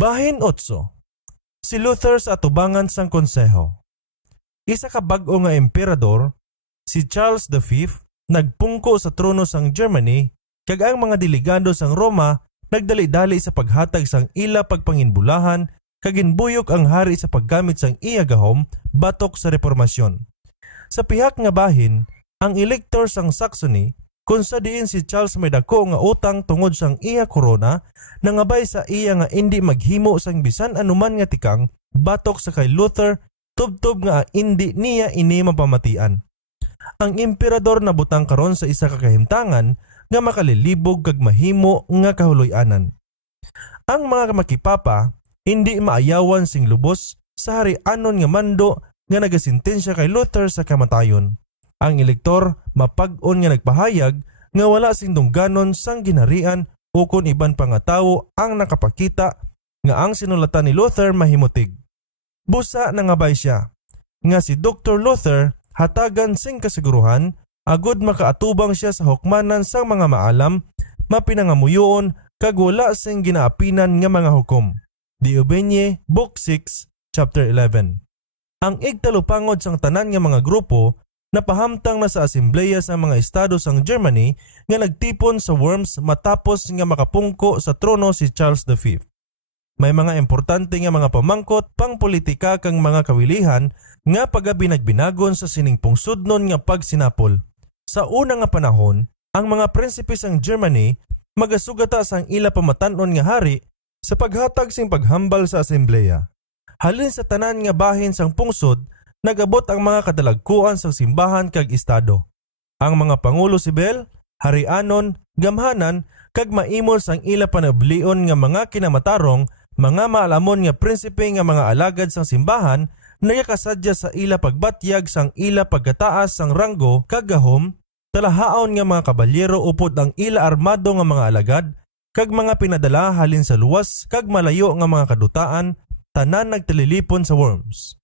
Bahin 8. Si Luther sa atubangan sang konseho. Isa ka bag-o nga emperador, si Charles V, nagpungko sa trono sang Germany, kag ang mga delegado sang Roma nagdali-dali sa paghatag sang ila pagpanginbulahan, kag ginbuyok ang hari sa paggamit sang iya gahom batok sa reformasyon. Sa pihak nga bahin, ang elector sang Saxony, kung sa diin si Charles may dako nga utang tungod sang iya korona, nangabay sa iya nga indi maghimo sang bisan anuman nga tikang batok sa kay Luther, tubtob nga indi niya ini mapamatian. Ang emperador na butang karon sa isa ka kahimtangan nga makalilibog kag mahimo nga kahuloy-anan. Ang mga makipapa hindi maayawan sing lubos sa harianon nga mando nga nagasintensya kay Luther sa kamatayon. Ang elektor mapag-on nga nagpahayag nga wala sing dungganon sang ginharian o kun iban pa nga tawo ang nakapakita nga ang sinulatan ni Luther mahimutig. Busa nangabay siya nga si Dr. Luther hatagan sing kasiguruhan agud makaatubang siya sa hukmanan sang mga maalam, mapinangamuyoon kag wala sing ginaapinan nga mga hukom. Diobenye, Book 6, Chapter 11. Ang igtalupangod sang tanan nga mga grupo napahamtang na sa asembleya sa mga estado sang Germany nga nagtipon sa Worms matapos nga makapungko sa trono si Charles V. May mga importante nga mga pamangkot pang politika kang mga kawilihan nga pagabinagbinagon sa sining pungsudnon nga pagsinapol. Sa una nga panahon, ang mga prinsipe sang Germany magasugata sang ila pamatanon nga hari sa paghatag sing paghambal sa asembleya. Halin sa tanan nga bahin sang pungsod, nagabot ang mga kadalagkuan sa simbahan kag estado. Ang mga pangulo sibil, harianon, gamhanan kag maimol sang ila panablion nga mga kinamatarong, mga maalamon nga prinsipe nga mga alagad sang simbahan nagakasadya sa ila pagbatyag sang ila pagkataas sang ranggo kag gahom, talahaon nga mga kabalyero upod ang ila armado nga mga alagad kag mga pinadala halin sa luwas kag malayo nga mga kadutaan, tanan nagtililipon sa Worms.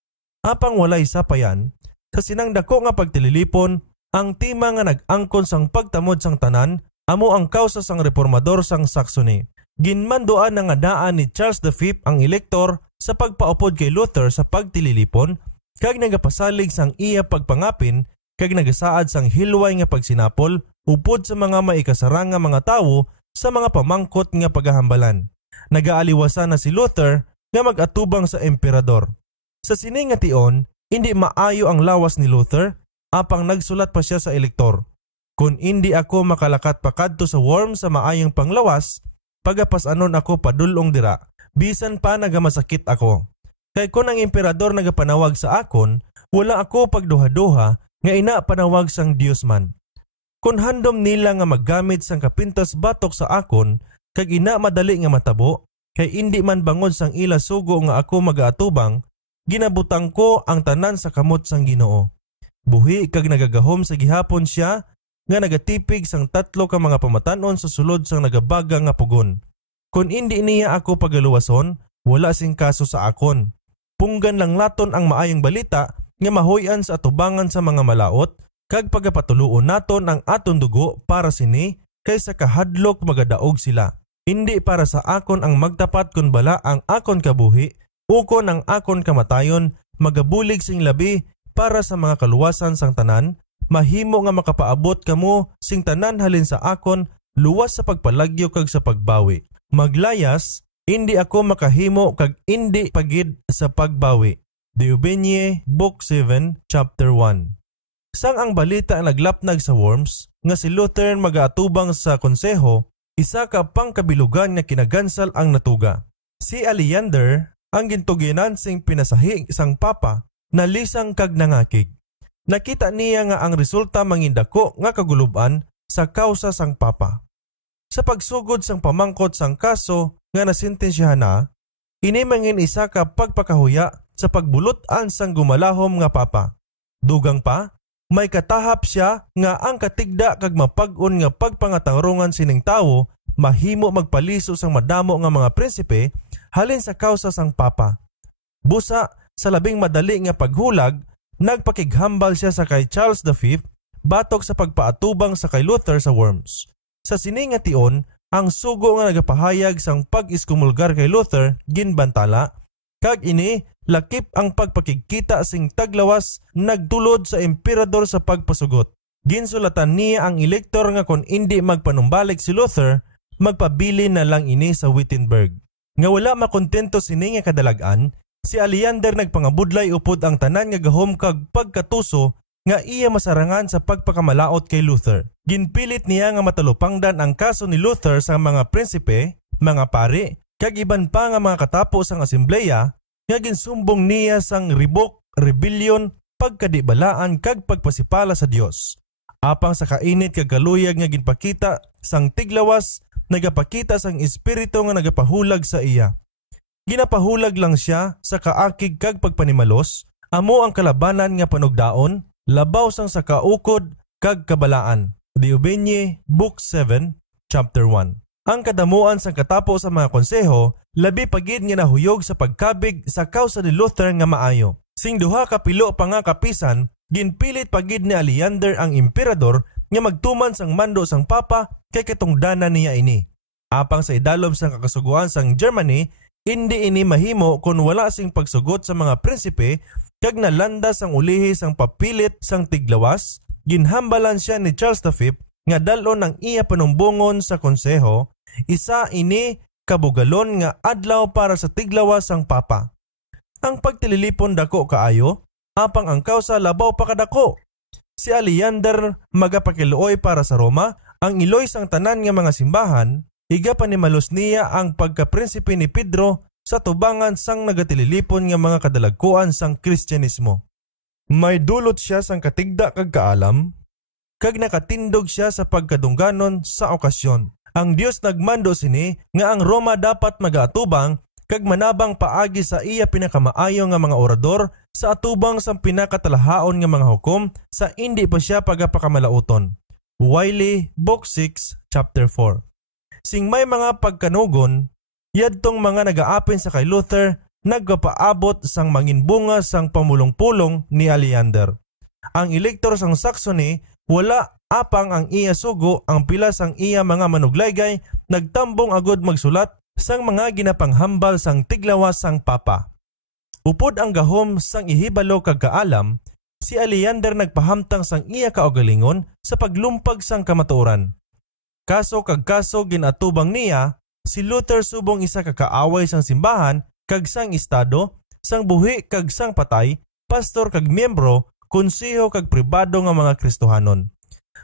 Apang walay sapayan, sa sinang dako nga pagtililipon, ang tima nga nag-angkon sang pagtamod sang tanan, amo ang kausa sang reformador sang Saxony. Ginmandoan na nga daan ni Charles V ang elektor sa pagpaupod kay Luther sa pagtililipon, kag nagapasalig sang iya pagpangapin, kag nagasaad sang hilway nga pagsinapol, upod sa mga maikasarang nga mga tawo sa mga pamangkot nga paghahambalan. Nagaaliwasan na si Luther nga mag-atubang sa emperador. Sa sining nga tion, hindi maayo ang lawas ni Luther, apang nagsulat pa siya sa elektor. Kung hindi ako makalakat pa kadto sa Worms sa maayong panglawas, pagapasanon ako padulong dira, bisan pa nagamasakit ako. Kay kung ang emperador nagapanawag sa akon, wala ako pagduha-duha nga ina panawag sang Dios man. Kung handom nila nga maggamit sang kapintas batok sa akon, kag ina madali nga matabo, kay hindi man bangod sang ila sugo nga ako magaatubang, ginabutang ko ang tanan sa kamot sang Ginoo. Buhi kag nagagahom sa gihapon siya nga nagatipig sang tatlo ka mga pamatanon sa sulod sang nagabaga nga pugon. Kung hindi niya ako pagaluwason, wala sing kaso sa akon. Punggan lang laton ang maayong balita nga mahoyan sa atubangan sa mga malaot kag pagapatuluon naton ang aton dugo para sini kaysa kahadlok magadaog sila. Hindi para sa akon ang magtapat kun bala ang akon kabuhi, ukon ang akon kamatayon, magabulig sing labi para sa mga kaluwasan sang tanan, mahimo nga makapaabot kamo sing tanan halin sa akon, luwas sa pagpalagyo kag sa pagbawi. Maglayas, hindi ako makahimo kag hindi pagid sa pagbawi. Diobenye, Book 7, Chapter 1. Sang ang balita ang naglapnag sa Worms, nga si Luther magaatubang sa konseho, isa ka pang kabilugan nga kinagansal ang natuga. Si Aleander, ang gintuginan sing pinasahi sang papa, nalisang kag nangakig. Nakita niya nga ang resulta mangindako nga kaguluban sa kausa sang papa. Sa pagsugod sang pamangkot sang kaso nga nasintensyahan na, inimangin isa ka pagpakahuya sa pagbulutan sang gumalahom nga papa. Dugang pa, may katahap siya nga ang katigda kag mapag-on nga pagpangatangrungan sining tawo mahimo magpaliso sang madamo nga mga prinsipe halin sa kausa sang papa. Busa sa labing madali nga paghulag, nagpakighambal siya sa kay Charles V batok sa pagpaatubang sa kay Luther sa Worms. Sa sining nga tion, ang sugo nga nagapahayag sang pag-iskumulgar kay Luther ginbantala, kag ini lakip ang pagpakikita sing taglawas nagtulod sa emperador sa pagpasugot. Ginsulatan niya ang elektor nga kung hindi magpanumbalik si Luther, magpabili na lang ini sa Wittenberg. Nga wala makontento sini nga kadalagan, si Aleander nagpangabudlay upod ang tanan nga gahom kag pagkatuso nga iya masarangan sa pagpakamalaot kay Luther. Ginpilit niya nga matalupangdan ang kaso ni Luther sa mga prinsipe, mga pari, kag iban pa nga mga katapo sang asembleya, nga ginsumbong niya sang ribok, rebellion, pagkadibalaan kag pagpasipala sa Dios. Apang sa kainit kag kaluyag nga ginpakita sang tiglawas, nagapakita sang espiritu nga nagapahulag sa iya. Ginapahulag lang siya sa kaakig kag pagpanimalos, amo ang kalabanan nga panugdaon, labaw sang sa kaukod kag kabalaan. Diobenye, Book 7, Chapter 1. Ang kadamuan sang katapo sa mga konseho, labi pagid nga nahuyog sa pagkabig sa kausa ni Luther nga maayo. Sing duha kapilo pa nga kapisan, ginpilit pagid ni Aleander ang emperador nga magtuman sang mando sang papa kay katungdanan niya ini. Apang sa idalom sang kakasuguan sang Germany, hindi ini mahimo kung wala sing pagsugot sa mga prinsipe kag nalandas ang ulihi sang papilit sang tiglawas. Ginhambalan siya ni Charles V nga dalon ang iya panumbungon sa konseho, isa ini kabugalon nga adlaw para sa tiglawas sang papa. Ang pagtililipon dako kaayo, apang ang kausa labaw pa kadako. Si Aleander magapakiluoy para sa Roma, ang iloy sang tanan nga mga simbahan, higa panimalos niya ang pagkaprinsipe ni Pedro sa tubangan sang nagatililipon nga mga kadalagkuan sang Kristyanismo. May dulot siya sang katigda kag kaalam, kag nakatindog siya sa pagkadungganon sa okasyon. Ang Dios nagmando sini nga ang Roma dapat magaatubang kag manabang paagi sa iya pinakamaayo nga mga orador sa atubang sang pinakatalahaon nga mga hukom sa indi pa siya pagapakamalaoton. Wiley, Book 6, Chapter 4. Sing may mga pagkanugon, yadtong mga nagaapin sa kay Luther, nagpapaabot sang manginbunga sang pamulong-pulong ni Aleander. Ang elektor sang Saxony, wala apang ang iya sugo, ang pila sang iya mga manuglaygay, nagtambong agod magsulat sang mga ginapanghambal sang tiglawas sang papa. Upod ang gahom sang ihibalo kag kaalam, si Aleander nagpahamtang sang iya kaugalingon sa paglumpag sang kamatuoran. Kaso kag kaso ginatubang niya, si Luther subong isa ka kaaway sang simbahan kag sang estado, sang buhi kag sang patay, pastor kag miyembro, konseho kag pribado nga mga Kristohanon.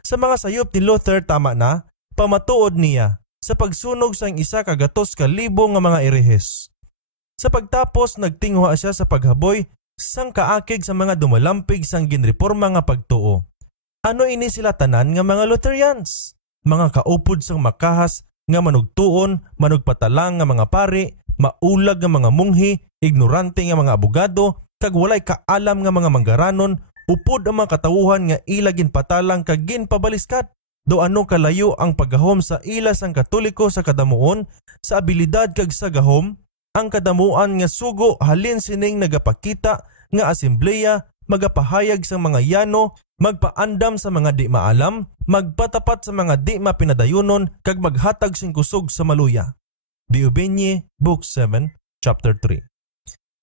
Sa mga sayop ni Luther tama na, pamatuod niya sa pagsunog sang isa ka 200,000 nga mga erehes. Sa pagtapos nagtinguha siya sa paghaboy sang kaakig sa mga dumalampig sang ginreforma nga pagtuo. Ano ini sila tanan nga mga Lutherians? Mga kaupod sang makahas nga manugtuon, manugpatalang nga mga pari, maulag nga mga munghi, ignorante nga mga abogado, kag walay kaalam nga mga manggaranon, upod ang mga katawuhan nga ila ginpatalang kag ginpabaliskat. Do ano kalayo ang paggahom sa ila sang Katoliko sa kadamuon, sa abilidad kag sa gahom, ang kadamuan nga sugo halin sining nagapakita nga asembleya, magapahayag sa mga yano, magpaandam sa mga di maalam, magpatapat sa mga di mapinadayunon, kag maghatag sing kusog sa maluya. Diobenye, Book 7, Chapter 3.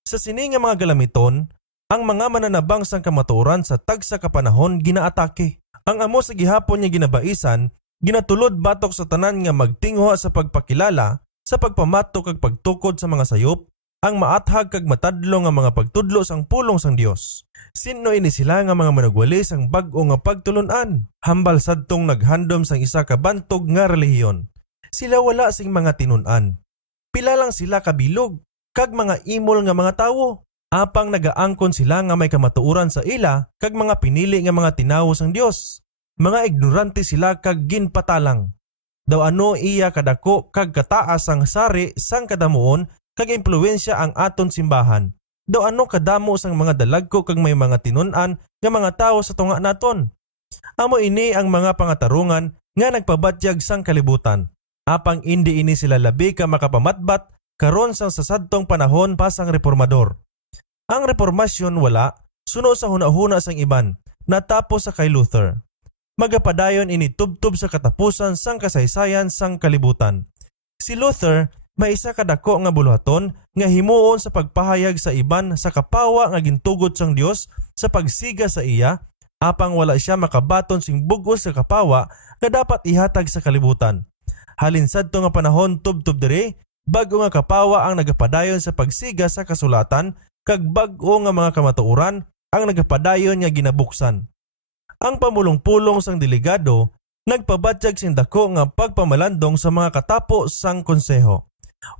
Sa sini nga mga galamiton, ang mga mananabang sang kamatuoran sa tagsa kapanahon ginaatake. Ang amo sa gihapon niya ginabaisan, ginatulod batok sa tanan nga magtingwa sa pagpakilala, sa pagpamatok kag pagtukod sa mga sayop, ang maathag kag matadlo nga mga pagtudlo sang pulong sang Dios. Sino ini sila nga mga manugwali sang bag-o nga pagtulunan? Hambal sadtong naghandom sang isa ka bantog nga relihiyon. Sila wala sing mga tinun-an. Pila lang sila kabilog, kag mga imol nga mga tawo. Apang nagaangkon sila nga may kamatuoran sa ila, kag mga pinili nga mga tinawo sang Dios. Mga ignorante sila kag ginpatalang. Daw ano iya kadako kag kataas ang sari sang kadamuon kag impluwensya ang aton simbahan. Daw ano kadamo sang mga dalagko kag may mga tinun-an nga mga tawo sa tunga naton. Amo ini ang mga pangatarungan nga nagpabatyag sang kalibutan. Apang indi ini sila labi ka makapamatbat karon sang sasadtong panahon pa sang reformador. Ang reformasyon wala, suno sa hunahuna sang iban, natapos sa kay Luther. magapadayon ini tubtob sa katapusan sang kasaysayan sang kalibutan. Si Luther may isa kadako nga buluhaton nga himuon sa pagpahayag sa iban sa kapawa nga gintugot sang Dios sa pagsiga sa iya, apang wala siya makabaton sing bugos sa kapawa nga dapat ihatag sa kalibutan. Halin sadto nga panahon tubtob diri, bag-o nga kapawa ang nagapadayon sa pagsiga sa kasulatan, kag bag-o nga mga kamatuoran ang nagapadayon nga ginabuksan. Ang pamulong-pulong sang delegado nagpabatyag sing dako nga pagpamalandong sa mga katapo sang konseho.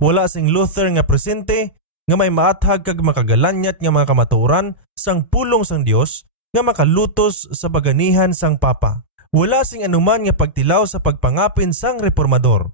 Wala sing Luther nga presente nga may maathag kag makagalanyat nga mga kamatuoran sang pulong sang Dios nga makalutos sa baganihan sang Papa. Wala sing anuman nga pagtilaw sa pagpangapin sang reformador.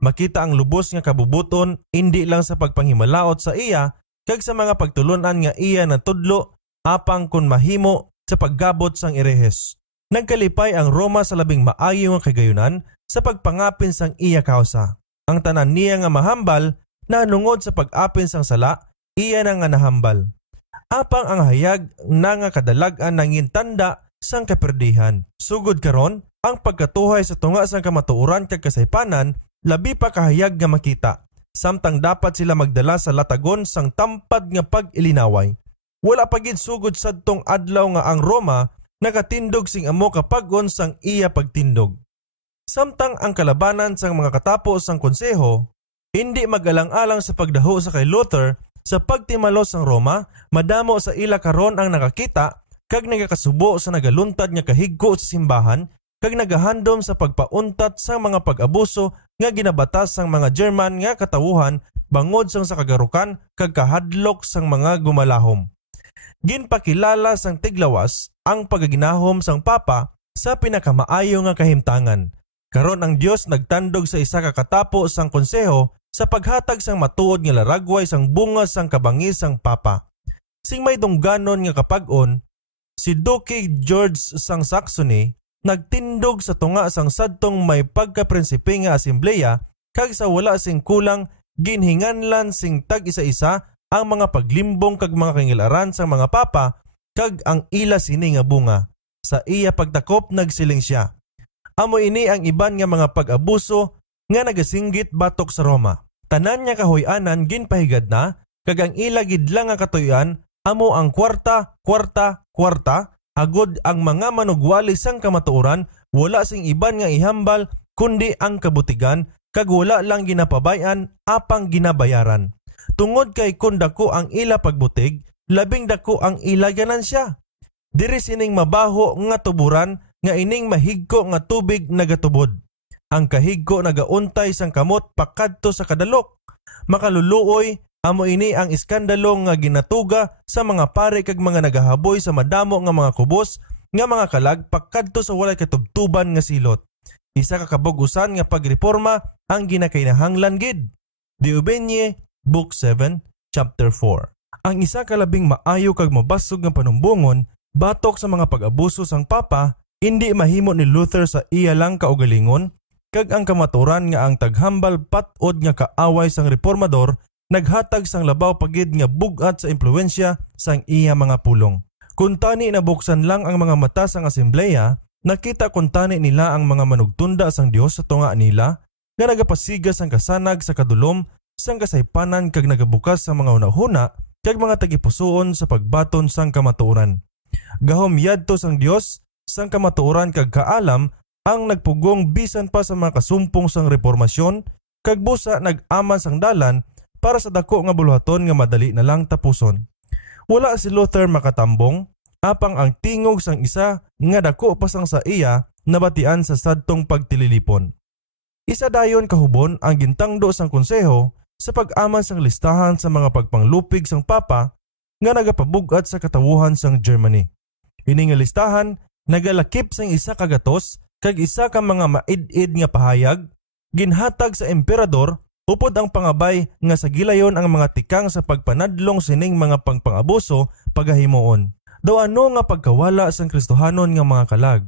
Makita ang lubos nga kabubuton hindi lang sa pagpanghimalaot sa iya kag sa mga pagtulunan nga iya natudlo apang kun mahimo sa paggabot sang irehes. Nagkalipay ang Roma sa labing maayo nga kagayunan sa pagpangapin sang iya kausa. Ang tanan niya nga mahambal na nungod sa pag-apin sang sala, iya na nga nahambal. Apang ang hayag na nga kadalag-an nangin tanda sang kaperdihan. Sugod karon, ang pagkatuhay sa tunga sang kamatuoran kag kasaypanan labi pa kahayag nga makita. Samtang dapat sila magdala sa latagon sang tampad nga pag-ilinaway. Wala pa gid sugod sadtong adlaw nga ang Roma nakatindog sing amo kapag-on sang iya pagtindog. Samtang ang kalabanan sang mga katapo sang konseho hindi magalang-alang sa pagdaho sa kay Luther sa pagtimalo sang Roma, madamo sa ila karon ang nakakita kag nagakasubo sa nagaluntad nga kahigko sa simbahan kag nagahandom sa pagpauntat sa mga pag-abuso nga ginabatas sang mga German nga katawuhan bangod sang sa kagarukan kag kahadlok sang mga gumalahom. Ginpakilala sang tiglawas ang pagaginahom sang Papa sa pinakamaayo nga kahimtangan. Karon ang Dios nagtandog sa isa ka katapo sang konseho sa paghatag sang matuod nga laragway sang bunga sang kabangis sang Papa. Sing may dungganon nga kapag-on, si Duke George sang Saxony nagtindog sa tunga sang sadtong may pagkaprinsipe nga asembleya kag sa wala sing kulang ginhinganlan sing tag-isa-isa ang mga paglimbong kag mga kingilaran sang mga papa kag ang ila sini nga bunga. Sa iya pagtakop nagsiling siya. Amo ini ang iban nga mga pag-abuso nga nagasinggit batok sa Roma. Tanan niya kahoy-anan ginpahigad na kag ang ila gidlang nga katuyan amo ang kwarta, agod ang mga manugwali sang kamatuoran wala sing iban nga ihambal kundi ang kabutigan kag wala lang ginapabayan apang ginabayaran. Tungod kay kun dako ang ila pagbutig, labing dako ang ila ganansya. Diri sining mabaho nga tuburan nga ining mahigko nga tubig nagatubod. Ang kahigko nagauntay sang kamot pakadto sa kadalok. Makaluluoy amo ini ang iskandalo nga ginatuga sa mga pare kag mga nagahaboy sa madamo nga mga kubos nga mga kalag pakadto sa walay katubtuban nga silot. Isa ka kabog-usan nga pagreforma ang ginakainahanglan gid. Diubenye, Book 7, Chapter 4. Ang isa kalabing maayo kag mabasog nga panumbongon batok sa mga pag-abuso sang Papa, hindi mahimo ni Luther sa iya lang kaugalingon kag ang kamaturan nga ang taghambal patod nga kaaway sang reformador naghatag sang labaw pagid nga bugat sa impluwensya sang iya mga pulong. Kung tani nabuksan lang ang mga mata sang asembleya, nakita kung tani nila ang mga manugtunda sang Dios sa tunga nila nga nagapasiga sang kasanag sa kadulom sang kasaypanan kag nagabukas sa mga hunahuna kag mga tagipusoon sa pagbaton sang kamatuoran. Gahom yadto sang Dios sang kamatuoran kag kaalam ang nagpugong bisan pa sa mga kasumpong sang reformasyon kag busa nag-aman sang dalan para sa dako nga buluhaton nga madali na lang tapuson. Wala si Luther makatambong apang ang tingog sang isa nga dako pa sang sa iya nabatian sa sadtong pagtililipon. Isa dayon kahubon ang gintangdo sang konseho sa pag-aman sang listahan sa mga pagpanglupig sang Papa nga nagapabugat sa katawuhan sang Germany. Ini nga listahan nagalakip sang isa ka gatos kag isa ka mga maid-id nga pahayag ginhatag sa emperador upod ang pangabay nga sa gilayon ang mga tikang sa pagpanadlong sining mga pagpangabuso pagahimuon. Daw ano nga pagkawala sang Kristohanon nga mga kalag,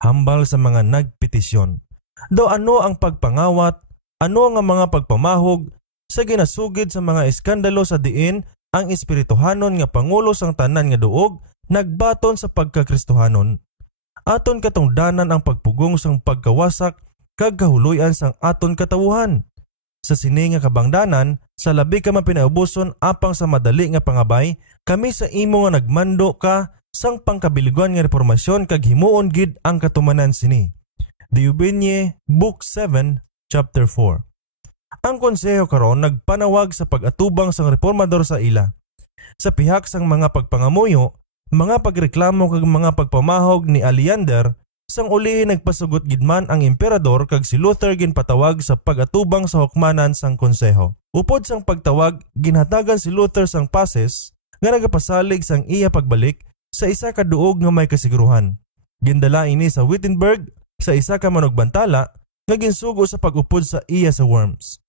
hambal sa mga nagpetisyon. Daw ano ang pagpangawat, ano nga mga pagpamahog sa ginasugid sa mga iskandalo sa diin ang espirituhanon nga pangulo sang tanan nga duog nagbaton sa pagkakristohanon. aton katungdanan ang pagpugong sang pagkawasak kag kahuloy-an sang aton katawuhan. Sa sini nga kabangdanan, sa labi ka mapinaubuson apang sa madali nga pangabay, kami sa imo nga nagmando ka sang pangkabiliguan nga reformasyon kag himuon gid ang katumanan sini. Diubenye, Book 7, Chapter 4. Ang konseho karon nagpanawag sa pag-atubang sang reformador sa ila. Sa pihak sang mga pagpangamuyo, mga pagreklamo kag mga pagpamahog ni Aleander, sang uli nagpasugot gidman ang emperador kag si Luther ginpatawag sa pag-atubang sa hukmanan sang konseho. Upod sang pagtawag, ginhatagan si Luther sang pases nga nagapasalig sang iya pagbalik sa isa ka duog nga may kasiguruhan. Gindala ini sa Wittenberg sa isa ka manugbantala nga ginsugo sa pag-upod sa iya sa Worms.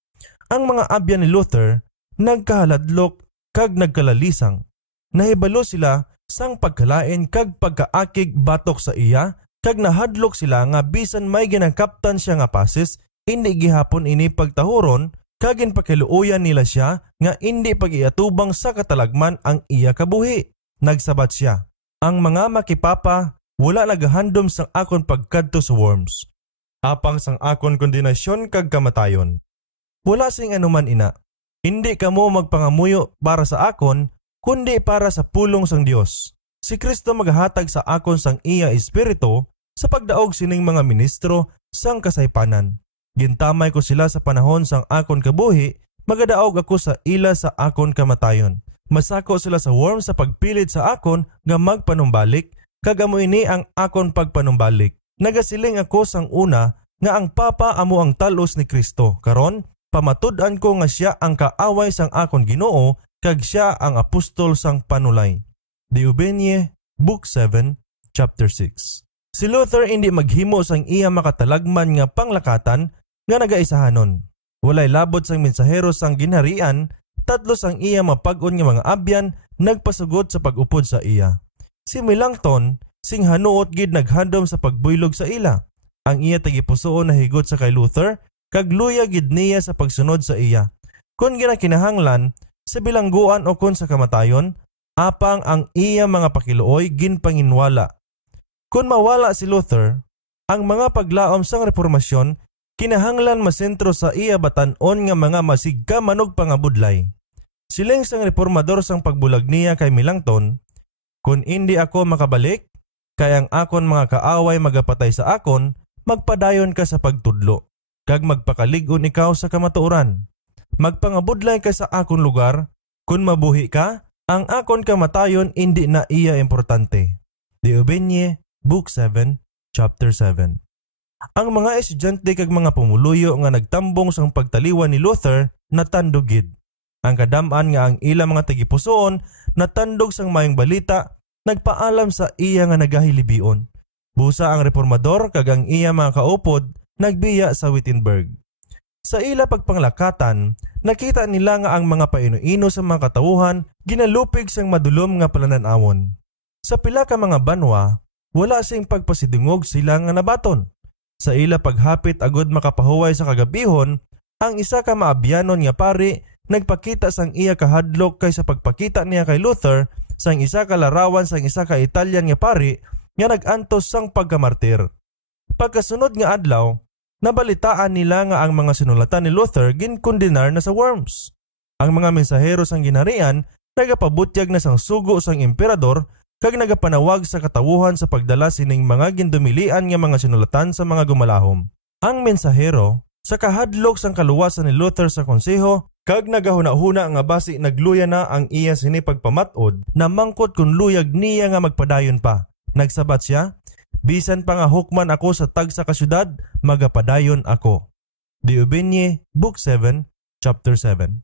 Ang mga abyan ni Luther nagkahaladlok kag nagkalalisang. Nahibalo sila sang pagkalain kag pagkaakig batok sa iya kag nahadlok sila nga bisan may ginangkaptan siya nga pases, hindi gihapon ini pagtahuron kag ginpakiluoyan nila siya nga hindi pag-iatubang sa katalagman ang iya kabuhi. Nagsabat siya, ang mga makipapa wala nagahandom sang akon pagkadto sa Worms, apang sang akon kondinasyon kag kamatayon. Wala sing anuman ina, hindi kamo magpangamuyo para sa akon, kundi para sa pulong sang Dios. Si Kristo maghatag sa akon sang iya espiritu sa pagdaog sining mga ministro sang kasaypanan. Gintamay ko sila sa panahon sang akon kabuhi, magadaog ako sa ila sa akon kamatayon. Masako sila sa Worms sa pagpilit sa akon nga magpanumbalik, kag amo ini ang akon pagpanumbalik. Nagasiling ako sang una nga ang Papa amo ang talos ni Kristo. Karon, pamatud-an ko nga siya ang kaaway sang akon Ginoo kag siya ang apostol sang panulay. Diubenye, Book 7, Chapter 6. Si Luther hindi maghimo sang iya makatalagman nga panglakatan nga nagaisahanon. Walay labot sang mensahero sang ginharian, tatlo sang iya mapag-on nga mga abyan nagpasugot sa pag-upod sa iya. Si Melanchthon sing hanuot gid naghandom sa pagbuylog sa ila. Ang iya tagipusoon na higot sa kay Luther kag luya gid niya sa pagsunod sa iya. Kun ginakinahanglan sa bilangguan o kun sa kamatayon, apang ang iya mga pakiluoy ginpanginwala. Kun mawala si Luther, ang mga paglaom sang reformasyon kinahanglan masentro sa iya batan-on nga mga masigka manog pangabudlay. Siling sang reformador sang pagbulag niya kay Melanchthon, kun hindi ako makabalik, kay ang akon mga kaaway magapatay sa akon, magpadayon ka sa pagtudlo, kag magpakalig-on ikaw sa kamatuoran. Magpangabudlay ka sa akon lugar, kun mabuhi ka, ang akon kamatayon hindi na iya importante. Diubenye, Book 7, Chapter 7. Ang mga estudyante kag mga pumuluyo nga nagtambong sang pagtaliwan ni Luther natandogid. Ang kadam-an nga ang ilang mga tagipusoon natandog sang mayong balita, nagpaalam sa iya nga nagahilibion. Busa ang reformador kag ang iya mga kaupod nagbiya sa Wittenberg. Sa ila pagpanglakatan, nakita nila nga ang mga paino-ino sa mga katawuhan ginalupig sang madulom nga palananawon. Sa pila ka mga banwa, wala sing pagpasidungog sila nga nabaton. Sa ila paghapit agod makapahuway sa kagabihon, ang isa ka maabyanon nga pari nagpakita sang iya kahadlok kay sa pagpakita niya kay Luther sang isa ka larawan sang isa ka Italian nga pari nga nag-antos sang pagkamartir. Pagkasunod nga adlaw, nabalitaan nila nga ang mga sinulatan ni Luther ginkondenar na sa Worms. Ang mga mensahero sang ginharian nagapabutyag na sang sugo sang emperador kag nagapanawag sa katawuhan sa pagdala sining mga gindumilian nga mga sinulatan sa mga gumalahom. Ang mensahero sa kahadlok sang kaluwasan ni Luther sa konseho kag nagahuna-huna nga basi nagluya na ang iya sini pagpamatod na mangkot kun luyag niya nga magpadayon pa. Nagsabat siya, bisan pa nga hukman ako sa tag sa kasyudad, magapadayon ako. Diubenye, Book 7, Chapter 7.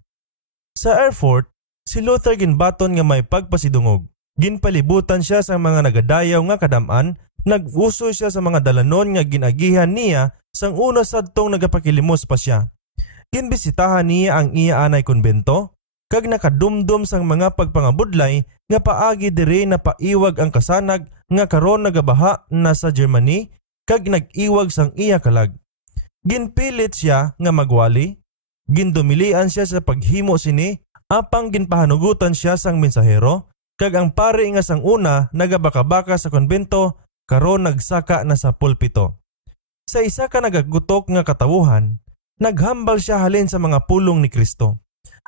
Sa Erfurt, si Luther ginbaton nga may pagpasidungog. Ginpalibutan siya sa mga nagadayaw nga kadam-an, nag-uso siya sa mga dalanon nga ginagihan niya sang una sadtong nagapakilimos pa siya. Ginbisitahan niya ang iya anay konbento, kag nakadumdum sang mga pagpangabudlay nga paagi diri na paiwag ang kasanag nga karon nagabaha na sa Germany, kag nag-iwag sang iya kalag. Ginpilit siya nga magwali, gindumilian siya sa paghimo sini, apang ginpahanugutan siya sang mensahero, kag ang pari nga sang una nagabaka-baka sa konbento karon nagsaka na sa pulpito. Sa isa ka nagagutok nga katawuhan, naghambal siya halin sa mga pulong ni Kristo.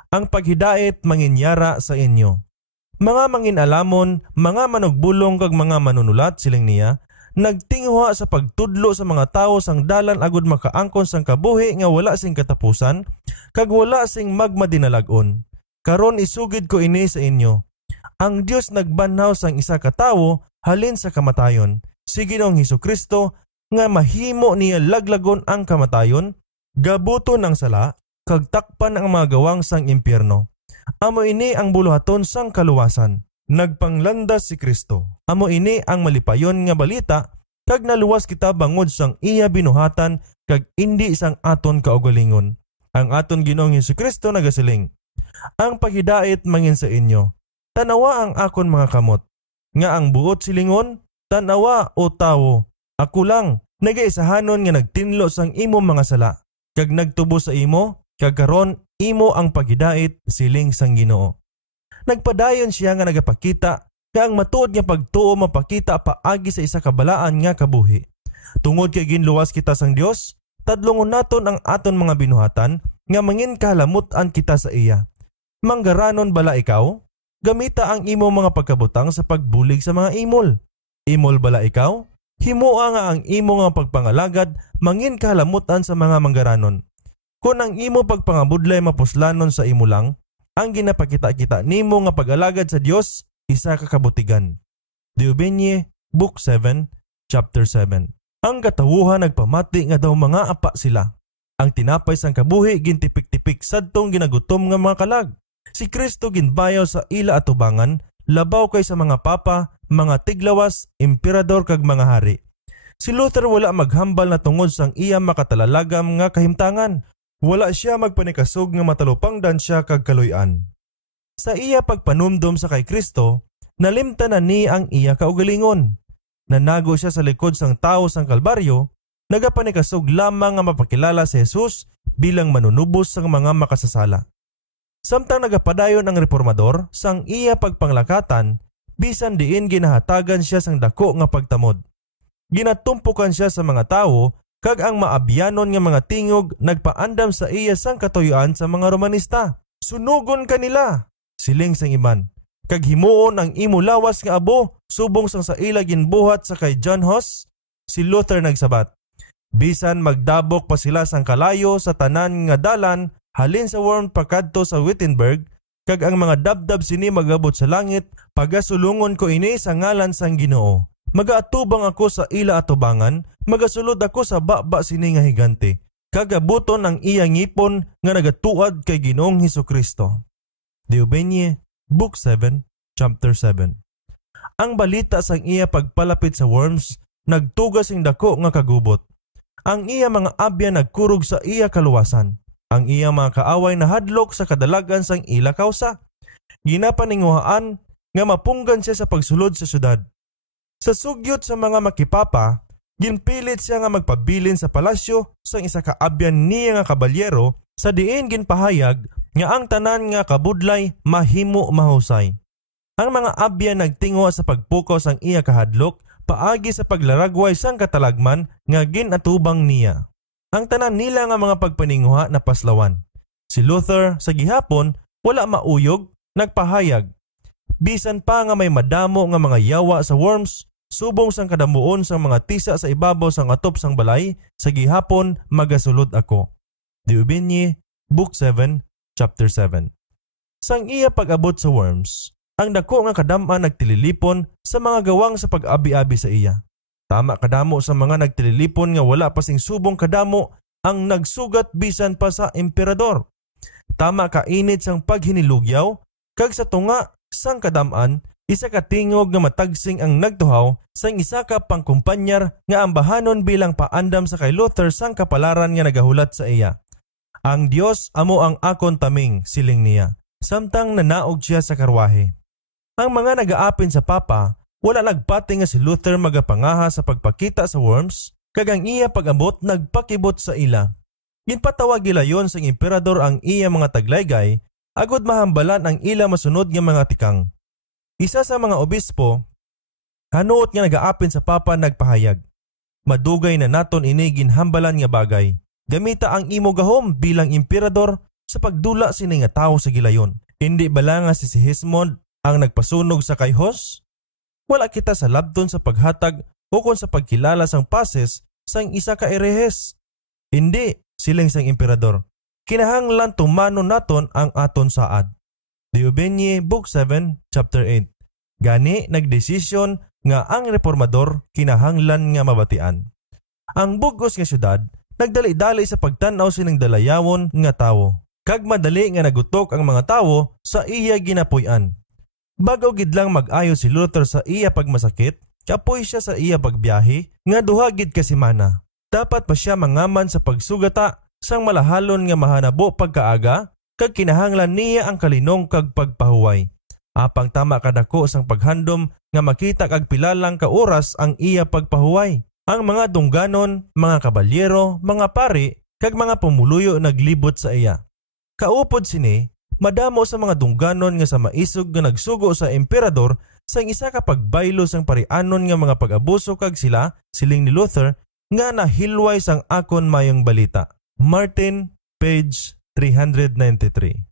Ang paghidait manginyara sa inyo. Mga manginalamon, mga manugbulong kag mga manunulat siling niya, nagtingwa sa pagtudlo sa mga tawo sang dalan agud makaangkon sang kabuhi nga wala sing katapusan, kag wala sing magmadinalagon. Karon isugid ko ini sa inyo. Ang Dios nagbanhaw sang isa ka tawo halin sa kamatayon, si Ginoong Hesukristo nga mahimo niya laglagon ang kamatayon, gabuton ang sala, kag takpan ang mga gawang sang impyerno. Amo ini ang buluhaton sang kaluwasan. Nagpanglandas si Kristo. Amo ini ang malipayon nga balita, kag naluwas kita bangod sang iya binuhatan kag indi sang aton kaugalingon. Ang aton Ginoong Hesukristo nagasiling, ang paghidait mangin sa inyo. Tanawa ang akon mga kamot. Nga ang buot silingon, tanawa o tawo. Ako lang, nagaisahanon nga nagtinlo sang imo mga sala. Kag nagtubo sa imo, kag karon imo ang paghidait siling sang Ginoo. Nagpadayon siya nga nagapakita nga ang matuod nga pagtuo mapakita paagi sa isa kabalaan nga kabuhi. Tungod kay ginluwas kita sang Dios, tadlungon naton ang aton mga binuhatan nga mangin kahalamutan kita sa iya. Manggaranon bala ikaw? Gamita ang imo mga pagkabutang sa pagbulig sa mga imol. Imol bala ikaw? Himoa nga ang imo nga pagpangalagad mangin kahalamutan sa mga manggaranon. Kung ang imo pagpangabudlay mapuslanon sa imo lang, ang ginapakita-kita nimo nga pag-alagad sa Dios, isa ka kabutigan. Deuteronomy, Book 7, Chapter 7. Ang katawuhan nagpamati nga daw mga apa sila. Ang tinapay sang kabuhi gintipik-tipik sadtong ginagutom nga mga kalag. Si Kristo ginbayaw sa ila atubangan, labaw kay sa mga papa, mga tiglawas, emperador kag mga hari. Si Luther wala maghambal na tungod sang iya makatalalagam nga kahimtangan. Wala siya magpanikasog nga matalupangdan siya kag kaluy-an. Sa iya pagpanumdum sa kay Kristo, nalimtanan ni ang iya kaugalingon. Nanago siya sa likod sang tao sang Kalbaryo, nagapanikasog lamang nga mapakilala si Jesus bilang manunubos sang mga makasasala. Samtang nagapadayon ang reformador sang iya pagpanglakatan, bisan diin ginahatagan siya sang dako nga pagtamod. Ginatumpukan siya sa mga tawo, kag ang maabyanon nga mga tingog nagpaandam sa iya sang katuyuan sa mga Romanista. Sunugon kanila, siling sang iban. Kag himuon ang imo lawas nga abo, subong sang sa ila ginbuhat sa kay John Huss. Si Luther nagsabat, bisan magdabok pa sila sang kalayo sa tanan nga dalan halin sa Worm pakadto sa Wittenberg, kag ang mga dabdab sini magabot sa langit, pagasulungon ko ini sa ngalan sang Ginoo. Magaatubang ako sa ila atubangan, magasulod ako sa baba sini nga higante. Kagabuton ang iya ngipon nga nagatuad kay Ginoong Hesukristo. Deuteronomy, Book 7, Chapter 7. Ang balita sang iya pagpalapit sa Worms, nagtugas sing dako nga kagubot. Ang iya mga abya nagkurog sa iya kaluwasan. Ang iya mga kaaway nahadlok sa kadalagan sang ila kausa. Ginapaninguhaan nga mapunggan siya sa pagsulod sa syudad. Sa sugyot sa mga makipapa, ginpilit siya nga magpabilin sa palasyo sang isa ka abyan niya nga kabalyero sa diin ginpahayag nga ang tanan nga kabudlay mahimo mahusay. Ang mga abyan nagtingwa sa pagpukaw sang iya kahadlok paagi sa paglaragway sang katalagman nga ginatubang niya. Ang tanan nila nga mga pagpaninguha na paslawan. Si Luther sa gihapon wala mauyog, nagpahayag. Bisan pa nga may madamo nga mga yawa sa Worms, subong sang kadamuon sang mga tisa sa ibabaw sang atop sang balay, sa gihapon magasulod ako. Deuteronomy, Book 7, Chapter 7. Sang iya pag-abot sa Worms, ang dako nga kadama nagtililipon sa mga gawang sa pag-abi-abi sa iya. Tama kadamo sa mga nagtililipon nga wala pa sing subong kadamo ang nagsugat bisan pa sa emperador. Tama kainit sang paghinilugyaw, kag sa tunga sang kadaman, isa ka tingog nga matagsing ang nagtuhaw sang isa ka pangkumpanyar nga ambahanon bilang paandam sa kay Luther sang kapalaran nga nagahulat sa iya. Ang Dios amo ang akon taming, siling niya, samtang nanaog siya sa karwahe. Ang mga nagaapin sa papa, wala nagpati nga si Luther magapangaha sa pagpakita sa Worms, kag ang iya pag-abot nagpakibot sa ila. Ginpatawag gilayon sang emperador ang iya mga taglaygay, agod mahambalan ang ila masunod nga mga tikang. Isa sa mga obispo Hanuot nga nagaapin sa papa nagpahayag. Madugay na naton ini ginhambalan nga bagay. Gamita ang imo gahom bilang emperador sa pagdula sini nga tawo sa gilayon. Hindi bala nga si Sigismund ang nagpasunog sa kayhos? Wala kita sa labton sa paghatag o kon sa pagkilala sang pases sang isa ka erehes. Hindi, siling sang emperador. Kinahanglan tumano naton ang aton saad. Diobenie, Book 7, Chapter 8. Gani, nagdesisyon nga ang reformador kinahanglan nga mabatian. Ang bugos nga syudad, nagdali-dali sa pagtanaw sining dalayawon nga tawo. Kag madali nga nagutok ang mga tawo sa iya ginapuy-an. Bagaw gid lang mag-ayo si Luther sa iya pagmasakit, kapoy siya sa iya pagbiyahe, nga duha gid ka semana. Dapat pa siya mangaman sa pagsugata sang malahalon nga mahanabo pagkaaga, kag kinahanglan niya ang kalinong kag pagpahuway. Apang tama kadako sang paghandom nga makita kag pilalang ka oras ang iya pagpahuway. Ang mga dungganon, mga kabalyero, mga pari, kag mga pumuluyo naglibot sa iya. Kaupod sini, madamo sa mga dungganon nga sa maisog nga nagsugo sa emperador sang isa ka pagbaylo sang parianon nga mga pag-abuso kag sila, siling ni Luther, nga nahilway sang akon mayong balita. Martin, page 393.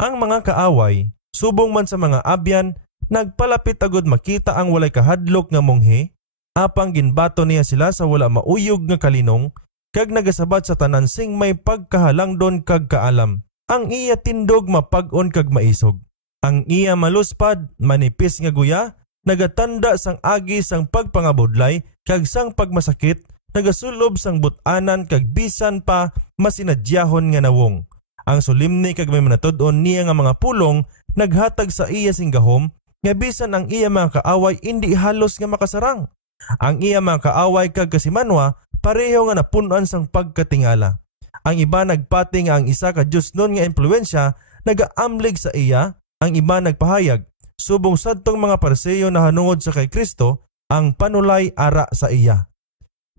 Ang mga kaaway, subong man sa mga abyan, nagpalapit agud makita ang walay kahadlok nga monghe, apang ginbato niya sila sa wala mauyog nga kalinong, kag nagasabat sa tanan sing may pagkahalangdon kag kaalam. Ang iya tindog mapag-on kag maisog. Ang iya maluspad, manipis nga guya, nagatanda sang agi sang pagpangabudlay, kag sang pagmasakit, nagasulob sang butanan kag bisan pa masinadyahon nga nawong. Ang solimni kag may manatod-on niya nga mga pulong naghatag sa iya sing gahom nga bisan ang iya mga kaaway indi halos nga makasarang. Ang iya mga kaaway kag kasimanwa pareho nga napunan sang pagkatingala. Ang iba nagpati nga ang isa ka Diyos nun nga impluensya nagaamlig sa iya, ang iba nagpahayag subong sadtong mga Pariseo na hanungod sa kay Kristo ang panulay ara sa iya.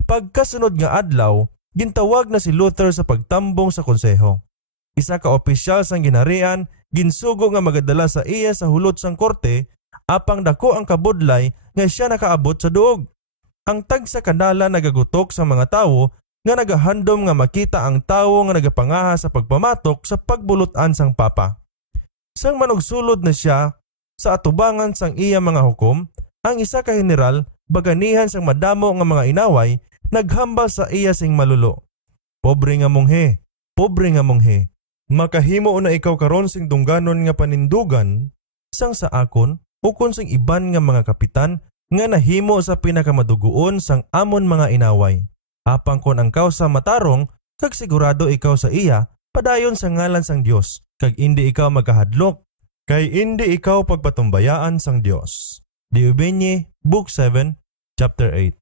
Pagkasunod nga adlaw, gintawag na si Luther sa pagtambong sa konseho. Isa ka opisyal sang ginharian, ginsugo nga magadala sa iya sa hulot sang korte, apang dako ang kabudlay nga siya nakaabot sa duog. Ang tagsa kanala nagagutok sa mga tawo nga nagahandom nga makita ang tawo nga nagapangaha sa pagpamatok sa pagbulutan sang papa. Sang manugsulod na siya sa atubangan sang iya mga hukom, ang isa ka general baganihan sang madamo nga mga inaway naghambal sa iya sing malulo. Pobre nga monghe, pobre nga monghe. Makahimo na ikaw karon sing dungganon nga panindugan sang sa akon ukon sing iban nga mga kapitan nga nahimo sa pinakamaduguon sang amon mga inaway. Apang kon ang kausa matarong kag sigurado ikaw sa iya padayon sa ngalan sang Dios kag indi ikaw magkahadlok kay indi ikaw pagpatumbayaan sang Dios. Diobenie, Book 7, Chapter 8.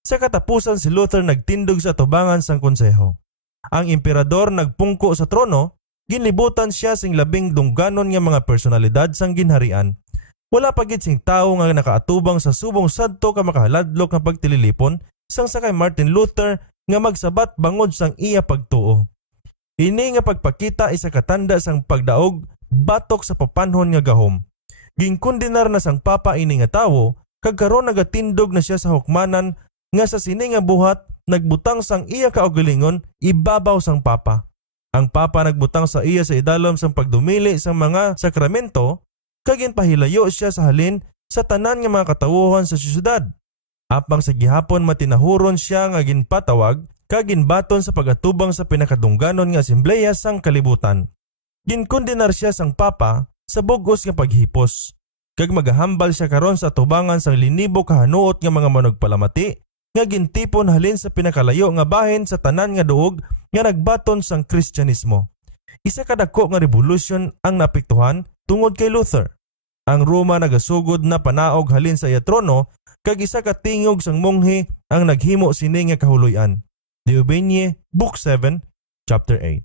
Sa katapusan si Luther nagtindog sa tubangan sang konseho. Ang emperador nagpungko sa trono, ginlibutan siya sing labing dungganon nga mga personalidad sang ginharian. Wala pa gid sing tawo nga nakaatubang sa subong sadto ka makahaladlok nga pagtililipon sang sa kay Martin Luther nga magsabat bangod sang iya pagtuo. Ini nga pagpakita isa katanda sang pagdaog batok sa papanhon nga gahom. Ginkondenar na sang papa ini nga tawo kag karon nagatindog na siya sa hukmanan nga sa sini nga buhat nagbutang sang iya kaugalingon ibabaw sang papa. Ang papa nagbutang sa iya sa idalom sang pagdumili sang mga sakramento kag ginpahilayo siya sa halin sa tanan nga mga katawuhan sa syudad. Apang sa gihapon matinahuron siya nga ginpatawag kag ginbaton sa pagatubang sa pinakadungganon nga asembleya sang kalibutan. Ginkondenar siya sang papa sa bugos nga paghipos kag magahambal siya karon sa tubangan sang linibo kahanuot nga mga manugpalamati nga gintipon halin sa pinakalayo nga bahin sa tanan nga duog nga nagbaton sang Kristyanismo. Isa kadako nga revolusyon ang napiktuhan tungod kay Luther. Ang Roma nagasugod na panaog halin sa iya trono kag isa ka tingog sang monghe ang naghimo sini nga kahuluy-an. Diobenie, Book 7, Chapter 8.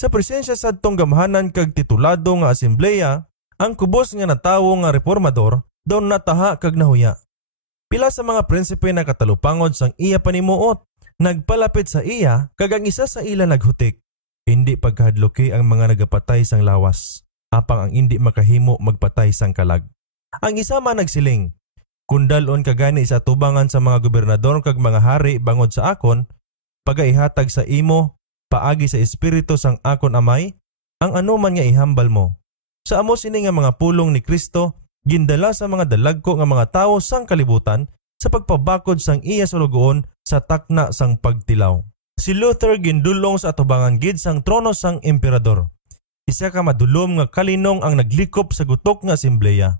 Sa presensya sadtong gamhanan kag titulado nga asembleya, ang kubos nga natawo nga reformador daw nataha kag nahuya. Pila sa mga prinsipe na katalupangod sang iya panimuot, nagpalapit sa iya kag ang isa sa ila naghutik. Hindi pagkahadloki ang mga nagapatay sang lawas, apang ang hindi makahimo magpatay sang kalag. Ang isa man nagsiling, Kundalon kagani sa tubangan sa mga gobernador kag mga hari bangod sa akon, pagaihatag sa imo, paagi sa espiritu sang akon amay, ang anuman nga ihambal mo. Sa amos ini nga mga pulong ni Kristo, gindala sa mga dalagko nga mga tawo sang kalibutan sa pagpabakod sang iya sulugoon sa takna sang pagtilaw. Si Luther gindulong sa atubangan gid sang trono sang emperador. Isa ka madulom nga kalinong ang naglikop sa gutok nga asembleya.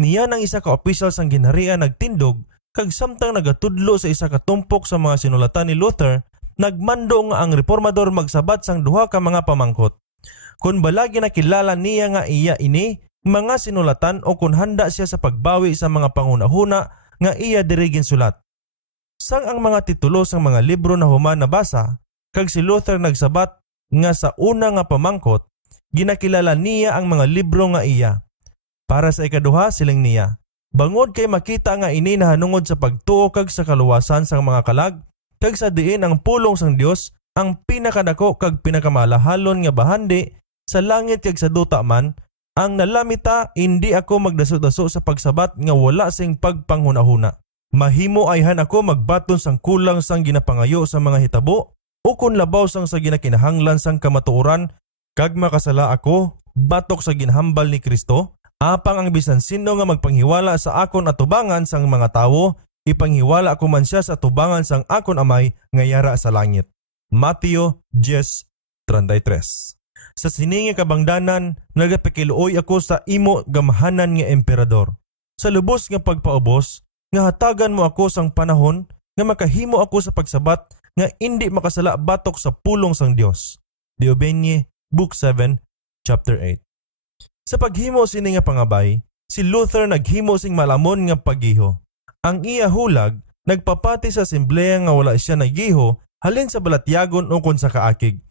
Niya ang isa ka opisyal sang ginharian nagtindog kag samtang nagatudlo sa isa ka tumpok sa mga sinulatan ni Luther, nagmando nga ang reformador magsabat sang duha ka mga pamangkot. Kung balagi nakilala niya nga iya ini mga sinulatan o kung handa siya sa pagbawi sa mga pangunahuna nga iya diri ginsulat. Sang ang mga titulo sang mga libro na human nabasa, kag si Luther nagsabat nga sa una nga pamangkot, ginakilala niya ang mga libro nga iya. Para sa ikaduha siling niya, bangod kay makita nga ini nahanungod sa pagtuo kag sa kaluwasan sang mga kalag, kag sa diin ang pulong sang Dios ang pinakadako kag pinakamalahalon nga bahandi sa langit kag sa duta man, ang nalamita hindi ako magdaso-daso sa pagsabat nga wala sing pagpanghunahuna. Mahimo ayhan ako magbaton sang kulang sang ginapangayo sa mga hitabo o kung labaw sang sa ginakinahanglan sang kamatuoran kag makasala ako batok sa ginhambal ni Kristo. Apang ang bisan sino nga magpanghiwala sa akon atubangan sang mga tawo, ipanghiwala ko man siya sa atubangan sang akon amay nga yara sa langit. Mateo 10:33. Sa siningi kabangdanan, nagapakiluoy ako sa imo gamahanan nga emperador. Sa lubos nga pagpaubos, nga hatagan mo ako sang panahon, nga makahimo ako sa pagsabat, nga indi makasala batok sa pulong sang Dios. Diobenye, Book 7, Chapter 8. Sa paghimo sini nga pangabay, si Luther naghimo sing malamon nga paggiho. Ang iya hulag, nagpapati sa asembleya nga wala siya nagiho, halin sa balatyagon o kon sa kaakig.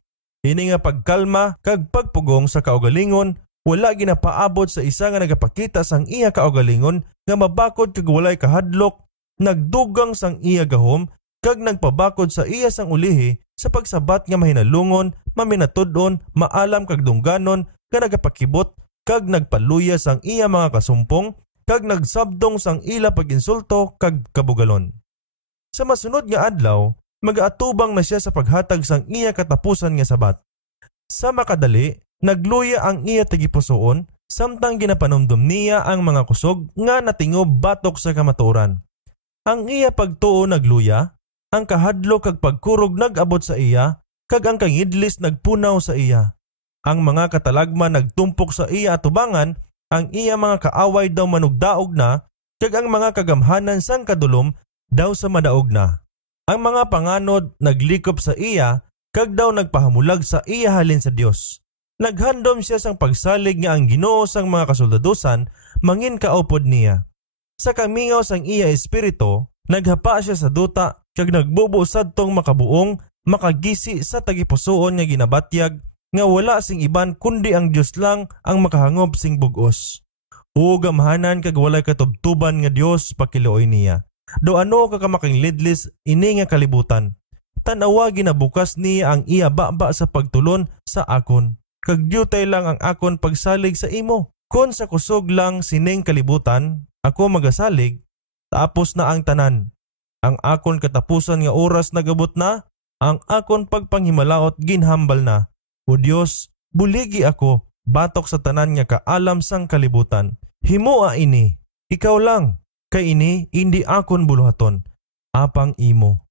Ini nga pagkalma kag pagpugong sa kaugalingon, wala ginapaabot sa isa nga nagapakita sang iya kaugalingon nga mabakod kag walay kahadlok, nagdugang sang iya gahom kag nagpabakod sa iya sang ulihi sa pagsabat nga mahinalungon, maminatud-on, maalam kag dungganon nga nagapakibot kag nagpaluya sang iya mga kasumpong kag nagsabdong sang ila paginsulto kag kabugalon. Sa masunod nga adlaw, mag-aatubang na siya sa paghatag sang iya katapusan nga sabat. Sa makadali, nagluya ang iya tagipusoon, samtang ginapanumdum niya ang mga kusog nga natingob batok sa kamatuoran. Ang iya pagtuo nagluya, ang kahadlo kag pagkurog nag-abot sa iya, kag ang kangidlis nagpunaw sa iya. Ang mga katalagman nagtumpok sa iya atubangan, ang iya mga kaaway daw manugdaog na, kag ang mga kagamhanan sang kadulom daw sa madaog na. Ang mga panganod naglikop sa iya, kag daw nagpahamulag sa iya halin sa Dios. Naghandom siya sang pagsalig nga ang Ginoo sang mga kasoldadusan mangin kaupod niya. Sa kamingaw sang iya espiritu, naghapa siya sa duta kag nagbubo sadtong makabuong makagisi sa tagipusoon nga ginabatyag nga wala sing iban kundi ang Dios lang ang makahangob sing bugos. O gamhanan kag walay katubtuban nga Dios pakiluoy niya. Do ano kakamaking lidlis ini nga kalibutan. Tanawa ginabukas niya ang iya baba sa pagtulon sa akon. Kag diutay lang ang akon pagsalig sa imo. Kon sa kusog lang sining kalibutan, ako magasalig, tapos na ang tanan. Ang akon katapusan nga oras nagabot na, ang akon pagpanghimalaot ginhambal na. O Dios, buligi ako, batok sa tanan nga kaalam sang kalibutan. Himoa ini, ikaw lang, kay ini hindi akon buluhaton. Apang imo.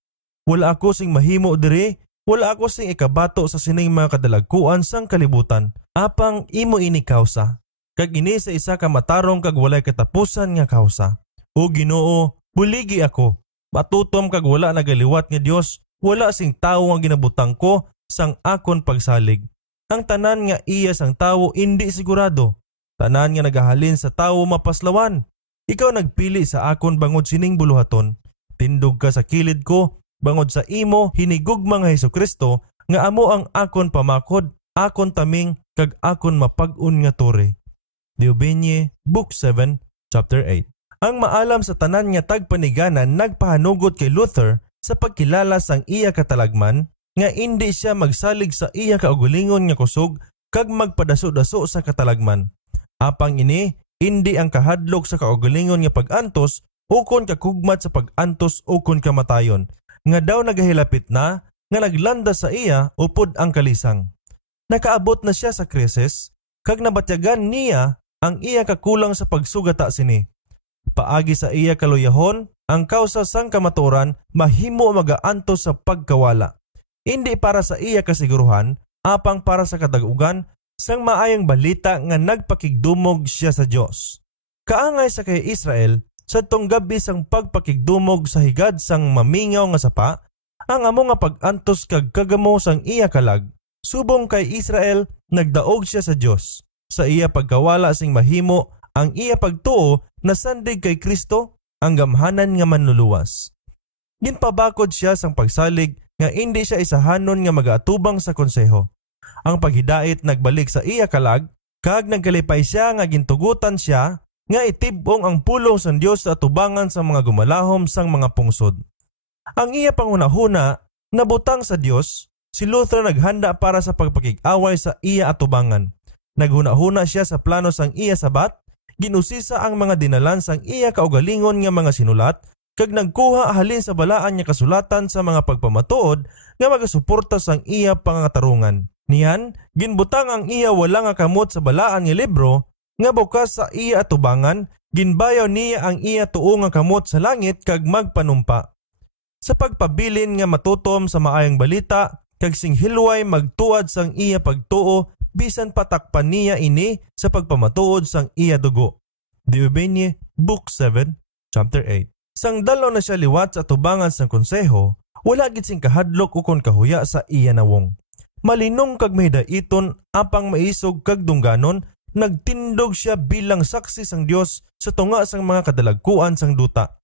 Wala ako sing mahimo diri, wala ako sing ikabato sa sining mga kadalagkuan sang kalibutan. Apang imo ini kausa. Kag ini sa isa ka matarong kag walay katapusan nga kausa. O Ginoo, buligi ako. Matutom kag wala nagaliwat nga Dios, wala sing tawo nga ginabutang ko sang akon pagsalig. Ang tanan nga iya sang tawo hindi sigurado. Tanan nga nagahalin sa tawo mapaslawan. Ikaw nagpili sa akon bangod sining buluhaton. Tindog ka sa kilid ko, bangod sa imo hinigugma nga Hesukristo nga amo ang akon pamakod, akon taming kag akon mapag-un nga tore. Diobenye, Book 7, Chapter 8. Ang maalam sa tanan nga tagpaniganan nagpahanugot kay Luther sa pagkilala sang iya katalagman nga hindi siya magsalig sa iya kaugalingon nga kusog kag magpadaso-daso sa katalagman. Apang ini, hindi ang kahadlok sa kaugalingon nga pag-antos ukon kakugmat sa pag-antos ukon kamatayon, nga daw nagahilapit na, nga naglanda sa iya upod ang kalisang. Nakaabot na siya sa krisis, kag nabatyagan niya ang iya kakulang sa pagsugata sini. Paagi sa iya kaluyahon, ang kausa sang kamatuoran mahimo magaantos sa pagkawala. Hindi para sa iya kasiguruhan, apang para sa kadagugan sang maayong balita nga nagpakigdumog siya sa Dios. Kaangay sa kay Israel, sa tunggabi sang pagpakigdumog sa higad sang mamingaw nga sapa, ang amo nga pag-antos kag kagamo sang iya kalag. Subong kay Israel, nagdaog siya sa Dios. Sa iya pagkawala sing mahimo, ang iya pagtuo na sandig kay Kristo, ang gamhanan nga manluluwas. Ginpabakod siya sang pagsalig nga hindi siya isahanon nga magaatubang sa konseho. Ang paghidait nagbalik sa iya kalag, kag nagkalipay siya nga gintugutan siya nga itibong ang pulong sang Dios sa atubangan sa mga gumalahom sang mga pungsod. Ang iya panghunahuna, nabutang sa Dios, si Luther naghanda para sa pagpakig-away sa iya atubangan. Naghunahuna siya sa plano sang iya sabat, ginusisa ang mga dinalan sang iya kaugalingon nga mga sinulat, kag nagkuha halin sa balaan nga kasulatan sa mga pagpamatuod nga magasuporta sang iya pangatarungan. Niyan, ginbutang ang iya wala nga kamot sa balaan nga libro, nga bukas sa iya atubangan, ginbayaw niya ang iya tuo nga kamot sa langit kag magpanumpa. Sa pagpabilin nga matutom sa maayong balita, kag singhilway magtuad sang iya pagtuo, bisan patakpan niya ini sa pagpamatuod sang iya dugo. Diobenie, Book 7, Chapter 8. Sang dalaw na siya liwat sa atubangan sang konseho, wala gid sing kahadlok ukon kahuya sa iya nawong. Malinong kag mahidaiton apang maisog kag dungganon, nagtindog siya bilang saksi sang Dios sa tunga sang mga kadalagkuan sang duta.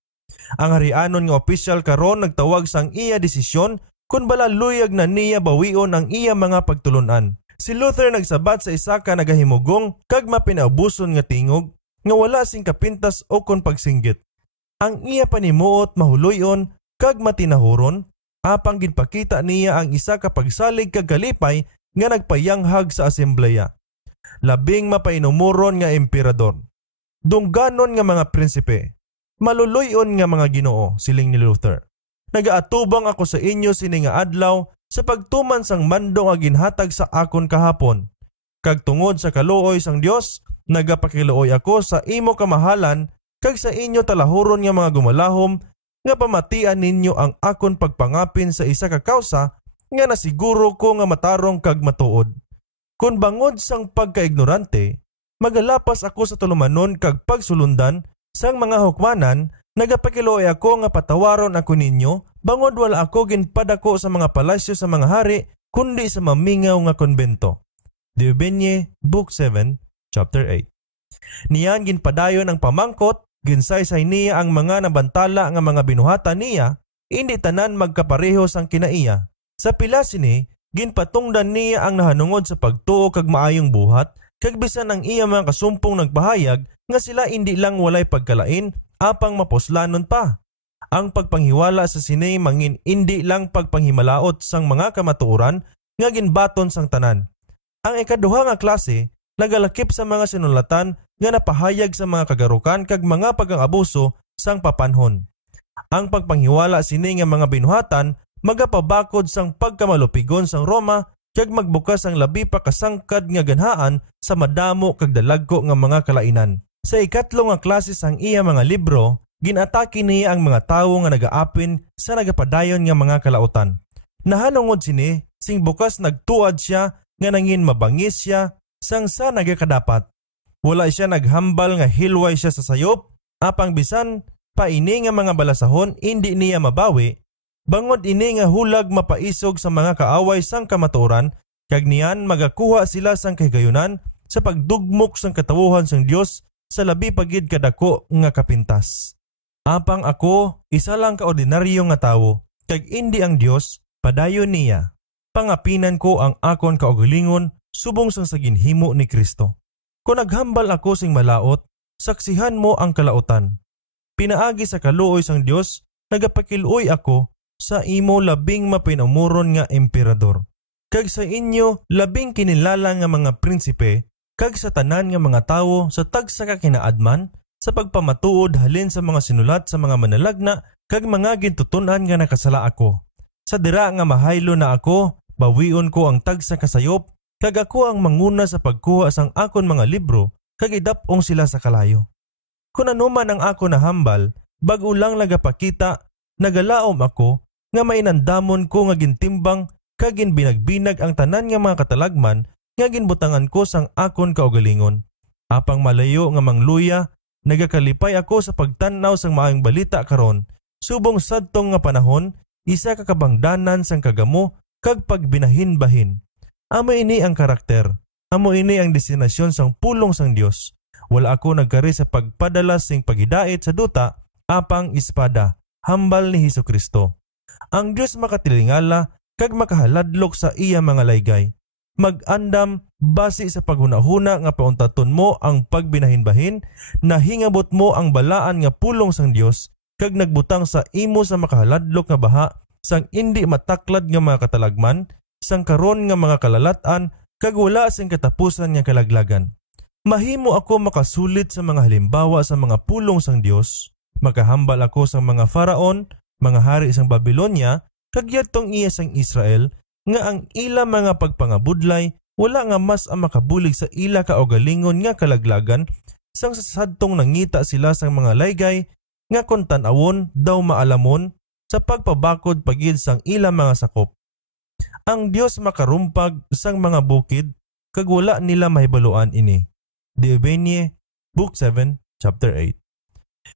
Ang harianon nga opisyal karon nagtawag sang iya desisyon kun bala luyag na niya bawion ang iya mga pagtulunan. Si Luther nagsabat sa isa ka nagahimugong kag mapinaubuson nga tingog nga wala sing kapintas o kon pagsinggit. Ang iya panimuot mahuloyon kag matinahuron, apang ginpakita niya ang isa ka pagsalig kag kalipay nga nagpayanghag sa asembleya. Labing mapainumuron nga emperador. Dungganon nga mga prinsipe. Maluloyon nga mga Ginoo, siling ni Luther. Nagaatubang ako sa inyo sini nga adlaw sa pagtuman sang mando nga ginhatag sa akon kahapon. Kag tungod sa kaluoy sang Dios, nagapakiluoy ako sa imo kamahalan kag sa inyo talahuron nga mga gumalahom nga pamatian ninyo ang akon pagpangapin sa isa ka kausa nga nasiguro ko nga matarong kag matuod. Kung bangod sang pagkaignorante, magalapas ako sa tulumanon kag pagsulundan sang mga hukmanan, nagapakiluoy ako nga patawaron ako ninyo, bangod wala ako ginpadako sa mga palasyo sa mga hari, kundi sa mamingaw nga konbento. Diobenie, Book 7, Chapter 8. Niyan ginpadayon ang pamangkot, ginsaysay niya ang mga nabantala nga mga binuhatan niya, hindi tanan magkapareho sang kinaiya. Sa pila sini, ginpatungdan niya ang nahanungod sa pagtuo kag maayong buhat, kag bisan ang iya mga kasumpong nagpahayag nga sila hindi lang walay pagkalain, apang maposlanon pa. Ang pagpanghiwala sa sini mangin hindi lang pagpanghimalaot sang mga kamatuoran nga ginbaton sang tanan. Ang ikaduha nga klase, nagalakip sa mga sinulatan nga napahayag sa mga kagarukan kag mga pag-abuso sang papanhon. Ang pagpanghiwala sini nga mga binuhatan magapabakod sang pagkamalupigon sang Roma kag magbukas ang labi pa kasangkad nga ganhaan sa madamo kag dalagko nga mga kalainan. Sa ikatlo nga klase sang iya mga libro, ginatake niya ang mga tawo nga nagaapin sa nagapadayon nga mga kalautan. Nahanungod sini sing bukas nagtuad siya nga nangin mabangis siya sang sa nagakadapat. Wala siya naghambal nga hilway siya sa sayop, apang bisan pa ini nga mga balasahon hindi niya mabawi, bangod ini nga hulag mapaisog sa mga kaaway sang kamatuoran, kag niyan magakuha sila sang kahigayunan sa pagdugmok sang katawuhan sang Dios sa labi pagid kadako nga kapintas. Apang ako, isa lang kaordinaryo nga tawo, kag hindi ang Dios, padayon niya. Pangapinan ko ang akon kaugalingon subong sang sa ginhimo ni Kristo. Kung naghambal ako sing malaot, saksihan mo ang kalautan. Pinaagi sa kaluoy sang Dios, nagapakiluoy ako sa imo labing mapinamuron nga emperador. Kag sa inyo labing kinilala nga mga prinsipe, kag sa tanan nga mga tawo sa tagsa ka kinaadman, sa pagpamatuod halin sa mga sinulat sa mga manalagna kag mga gintutunan nga nakasala ako. Sa dira nga mahaylo na ako, bawion ko ang tagsa kasayop, kag ako ang manguna sa pagkuha sang akon mga libro, kag idapong sila sa kalayo. Kung ano man ang ako na hambal, bag-o lang nagapakita, nagalaom ako, nga mainandamon ko nga gintimbang, kag ginbinagbinag ang tanan nga mga katalagman, nga ginbutangan ko sang akon kaugalingon. Apang malayo nga mangluya, nagakalipay ako sa pagtanaw sang maayong balita karon, subong sadtong nga panahon, isa kakabangdanan sang kagamo, kag pagbinahin-bahin. Amo ini ang karakter, amo ini ang destinasyon sang pulong sang Dios. Wala ako nagkari sa pagpadala sing paghidait sa duta, apang espada, hambal ni Hesukristo. Ang Dios makatilingala, kag makahaladlok sa iya mga laygay. Mag-andam base sa paghunahuna nga pauntaton mo ang pagbinahin-bahin, na hingabot mo ang balaan nga pulong sang Dios, kag nagbutang sa imo sa makahaladlok nga baha, sang indi mataklad nga mga katalagman, sang karon nga mga kalalatan, kag wala sing katapusan nga kalaglagan. Mahimo ako makasulit sa mga halimbawa sa mga pulong sang Dios. Makahambal ako sa mga faraon, mga hari sang Babylonia, kag yadtong iya sang Israel, nga ang ila mga pagpangabudlay, wala nga mas ang makabulig sa ila kaugalingon nga kalaglagan, sang sasadtong nangita sila sang mga laygay, nga kung tan-awon daw maalamon, sa pagpabakod pagid sang ila mga sakop. Ang Dios makarumpag sang mga bukid, kag wala nila mahibaluan ini. Diobenie, Book 7, Chapter 8.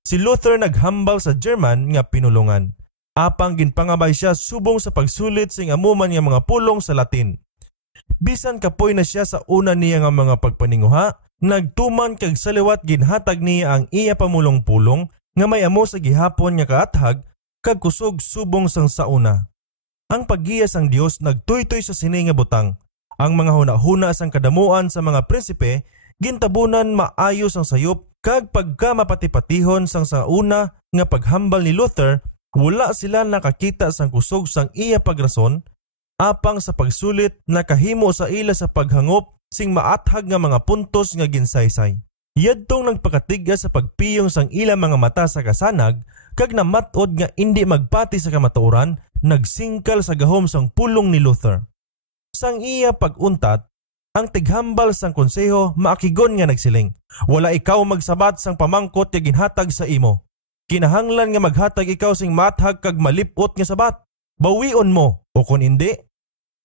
Si Luther naghambal sa German nga pinulungan. Apang ginpangabay siya subong sa pagsulit sing amuman nga mga pulong sa Latin. Bisan kapoy na siya sa una niya nga mga pagpaninguha, nagtuman kag saliwat ginhatag niya ang iya pamulong-pulong nga may amo sa gihapon nga kaathag kag kusog subong sang sauna. Ang paggiya sang Dios nagtuytoy sa sini nga butang. Ang mga hunahuna sang kadamuan sa mga prinsipe gintabunan maayo sang sayop, kag pagka mapatipatihon sang sauna nga paghambal ni Luther, wala sila nakakita sang kusog sang iya pagrason, apang sa pagsulit nakahimo sa ila sa paghangop sing maathag nga mga puntos nga ginsaysay. Yadtong nagpakatiga sa pagpiyong sang ila mga mata sa kasanag, kag namatod nga indi magpati sa kamatuoran, nagsingkal sa gahom sang pulong ni Luther. Sang iya paguntat, ang tighambal sang konseho maakigon nga nagsiling, wala ikaw magsabat sang pamangkot nga ginhatag sa imo. Kinahanglan nga maghatag ikaw sing mathag kag malipot nga sabat. Bawion mo, o kun indi.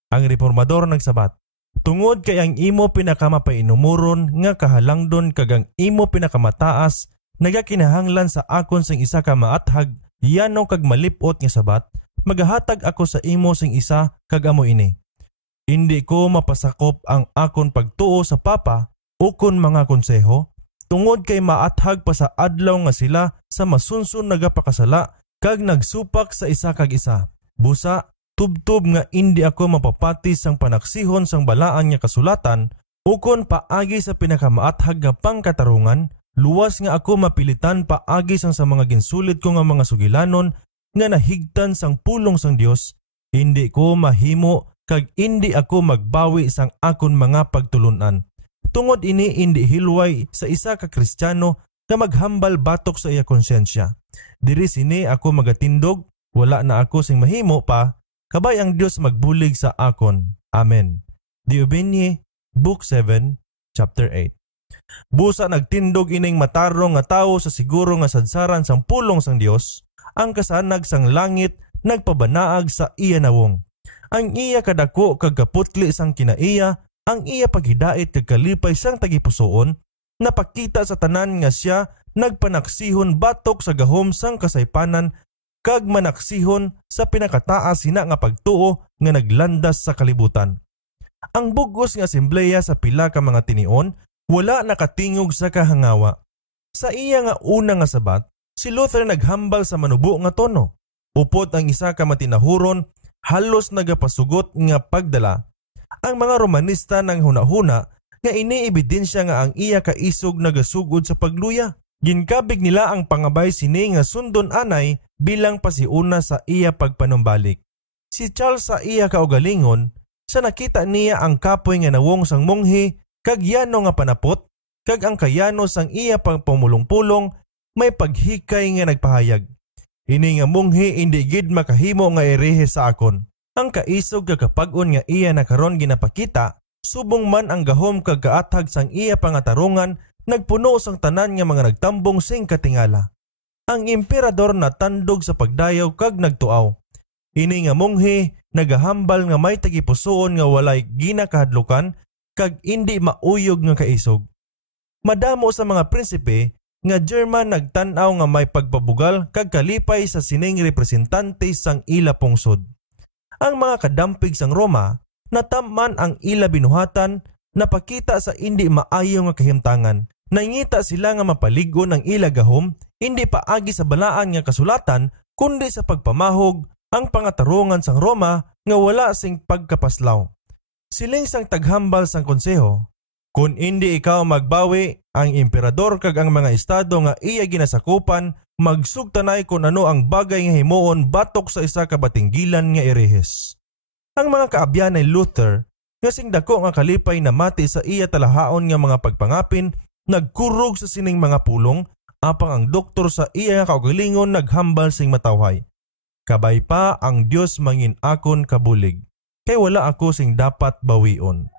Ang reformador nagsabat, tungod kay ang imo pinakamapainumoron nga kahalangdon kag ang imo pinakamataas, nagakinahanglan sa akon sing isa ka maathag, yano kag malipot nga sabat, magahatag ako sa imo sing isa kag amo ini. Hindi ko mapasakop ang akon pagtuo sa papa o kun mga konseho, tungod kay maathag pa sa adlaw nga sila sa masunsun nagapakasala kag nagsupak sa isa kag isa. Busa, tubtob nga indi ako mapapati sang panaksihon sang balaan nga kasulatan, ukon paagi sa pinakamaathag nga pangkatarungan, luwas nga ako mapilitan paagi sang sa mga ginsulit ko nga mga sugilanon nga nahigtan sang pulong sang Dios. Hindi ko mahimo kag indi ako magbawi sang akon mga pagtulunan. Tungod ini indi hilway sa isa ka Kristiyano nga maghambal batok sa iya konsyensya. Diri sini ako magatindog, wala na ako sing mahimo pa, kabay ang Dios magbulig sa akon. Amen. Diobenie, Book 7, Chapter 8. Busa nagtindog ining matarong nga tawo sa siguro nga sadsaran sang pulong sang Dios, ang kasanag sang langit nagpabanaag sa iya nawong. Ang iya kadako kag kaputli sang kinaiya, ang iya paghidait kag kalipay sang tagipusoon, napakita sa tanan nga siya nagpanaksihon batok sa gahom sang kasaypanan kag manaksihon sa pinakataas sina nga pagtuo nga naglandas sa kalibutan. Ang bugos nga asembleya sa pila ka mga tinion wala nakatingog sa kahangawa. Sa iya nga una nga sabat, si Luther naghambal sa manubo nga tono. Upot ang isa ka matinahuron, halos nagapasugot nga pagdala. Ang mga Romanista nang hunahuna nga iniebidensya nga ang iya kaisog nagasugod sa pagluya. Ginkabig nila ang pangabay sini nga sundon anay bilang pasiuna sa iya pagpanumbalik. Si Charles sa iya kaugalingon, sa nakita niya ang kapoy nga nawong sang monghe kag yano nga panapot, kag ang kayano sang iya pagpumulong-pulong may paghikay nga nagpahayag. Ini nga munghi indi gid makahimo nga erehe sa akon. Ang kaisog kag kapag-on nga iya nakaron ginapakita, subong man ang gahom kag kaathag sang iya pangatarungan, nagpuno sang tanan nga mga nagtambong sing katingala. Ang emperador natandog sa pagdayaw kag nagtuaw. Ini nga munghi nagahambal nga may tagipusoon nga walay ginakahadlukan kag indi mauyog nga kaisog. Madamo sa mga prinsipe nga German nagtan-aw nga may pagpabugal kag kalipay sa sining representante sang ila pungsod. Ang mga kadampig sang Roma natamman ang ila binuhatan, napakita sa indi maayo nga kahimtangan. Nangita sila nga mapaligon ang ila gahom, hindi paagi sa balaan nga kasulatan kundi sa pagpamahog ang pangatarungan sang Roma nga wala sing pagkapaslaw. Siling sang taghambal sang konseho, kung hindi ikaw magbawi, ang emperador kag ang mga estado nga iya ginasakupan magsugtanay kung ano ang bagay nga himuon batok sa isa ka batinggilan nga erehes. Ang mga kaabyan ni Luther nga sing dako nga kalipay na mati sa iya talahaon nga mga pagpangapin nagkurog sa sining mga pulong, apang ang doktor sa iya nga kaugalingon naghambal sing matawhay. Kabay pa ang Dios mangin akon kabulig, kay wala ako sing dapat bawion.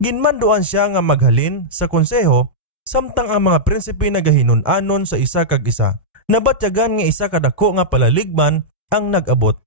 Ginmanduan siya nga maghalin sa konseho samtang ang mga prinsipe nagahinun-anon sa isa kag isa. Nabatyagan nga isa kadako nga palaligman ang nag-abot.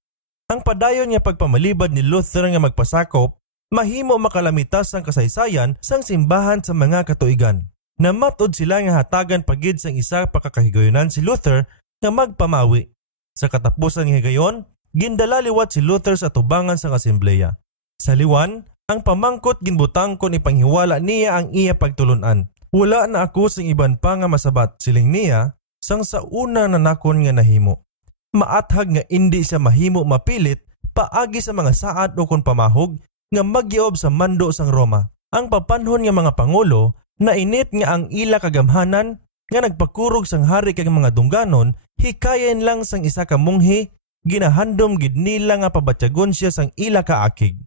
Ang padayon nga pagpamalibad ni Luther nga magpasakop mahimo makalamitas ang kasaysayan sang simbahan sa mga katuigan. Namatod sila nga hatagan pagid sang isa pakakahigayonan si Luther nga magpamawi. Sa katapusan ng higayon, gindalaliwat si Luther sa tubangan sa asembleya. Sa liwan, ang pamangkot ginbutang kon ipanghiwala niya ang iya pagtulunan. Wala na ako sing iban pa nga masabat, siling niya, sang sa una na nakon nga nahimo. Maathag nga indi siya mahimo mapilit paagi sa mga saad o kon pamahog nga magyob sa mando sang Roma. Ang papanhon nga mga pangulo na init nga ang ila kagamhanan nga nagpakurog sang hari kag mga dungganon, hikayen lang sang isa ka munghi, ginahandom gid nila nga pabatyagon siya sang ila kaakig.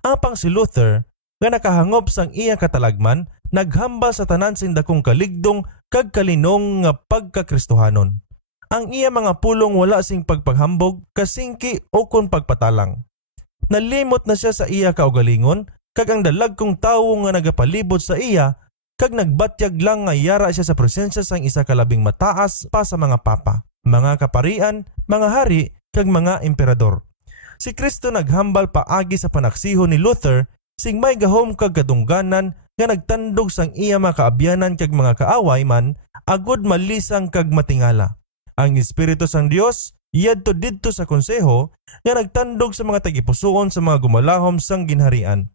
Apang si Luther nga nakahangop sang iya katalagman, naghambal sa tanan sing dakong kaligdong kag kalinong nga pagkakristohanon. Ang iya mga pulong wala sing pagpaghambog, kasingki o kon pagpatalang. Nalimot na siya sa iya kaugalingon, kag ang dalagkong tawo nga nagapalibot sa iya, kag nagbatyag lang nga yara siya sa presensya sang isa kalabing mataas pa sa mga papa, mga kaparian, mga hari, kag mga emperador. Si Kristo naghambal paagi sa panaksihon ni Luther, sing may gahom kag kadungganan nga nagtandog sang iya mga kaabyanan kag mga kaaway man, agud malisang kag matingala. Ang Espiritu sang Dios yadto didto sa konseho nga nagtandog sa mga tagipusoon sa mga gumalahom sang ginharian.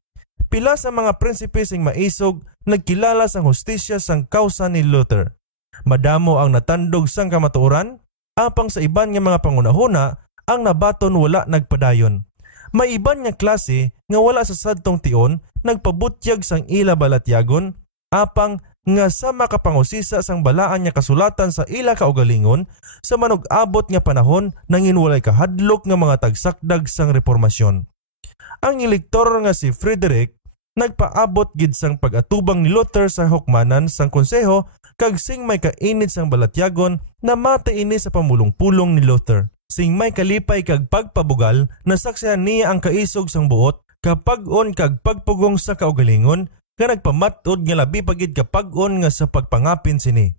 Pila sa mga prinsipe sing maisog nagkilala sang hustisya sang kausa ni Luther. Madamo ang natandog sang kamatuoran, apang sa iban nga mga pangunahuna ang nabaton wala nagpadayon. May iban nga klase nga wala sa sadtong tion nagpabutyag sang ila balatyagon, apang nga sa makapangusisa sang balaan nga kasulatan sa ila kaugalingon sa manug-abot nga panahon nangin walay kahadlok nga mga tagsakdag sang reformasyon. Ang elektor nga si Frederick nagpaabot gid sang pag-atubang ni Luther sa hukmanan sang konseho kag sing may kainit sang balatyagon na mataini sa pamulong-pulong ni Luther. Sing may kalipay kag pagpabugal nasaksihan niya ang kaisog sang buot kapag-on kag pagpugong sa kaugalingon nga nagpamatod nga labi pagid kapag-on nga sa pagpangapin sini.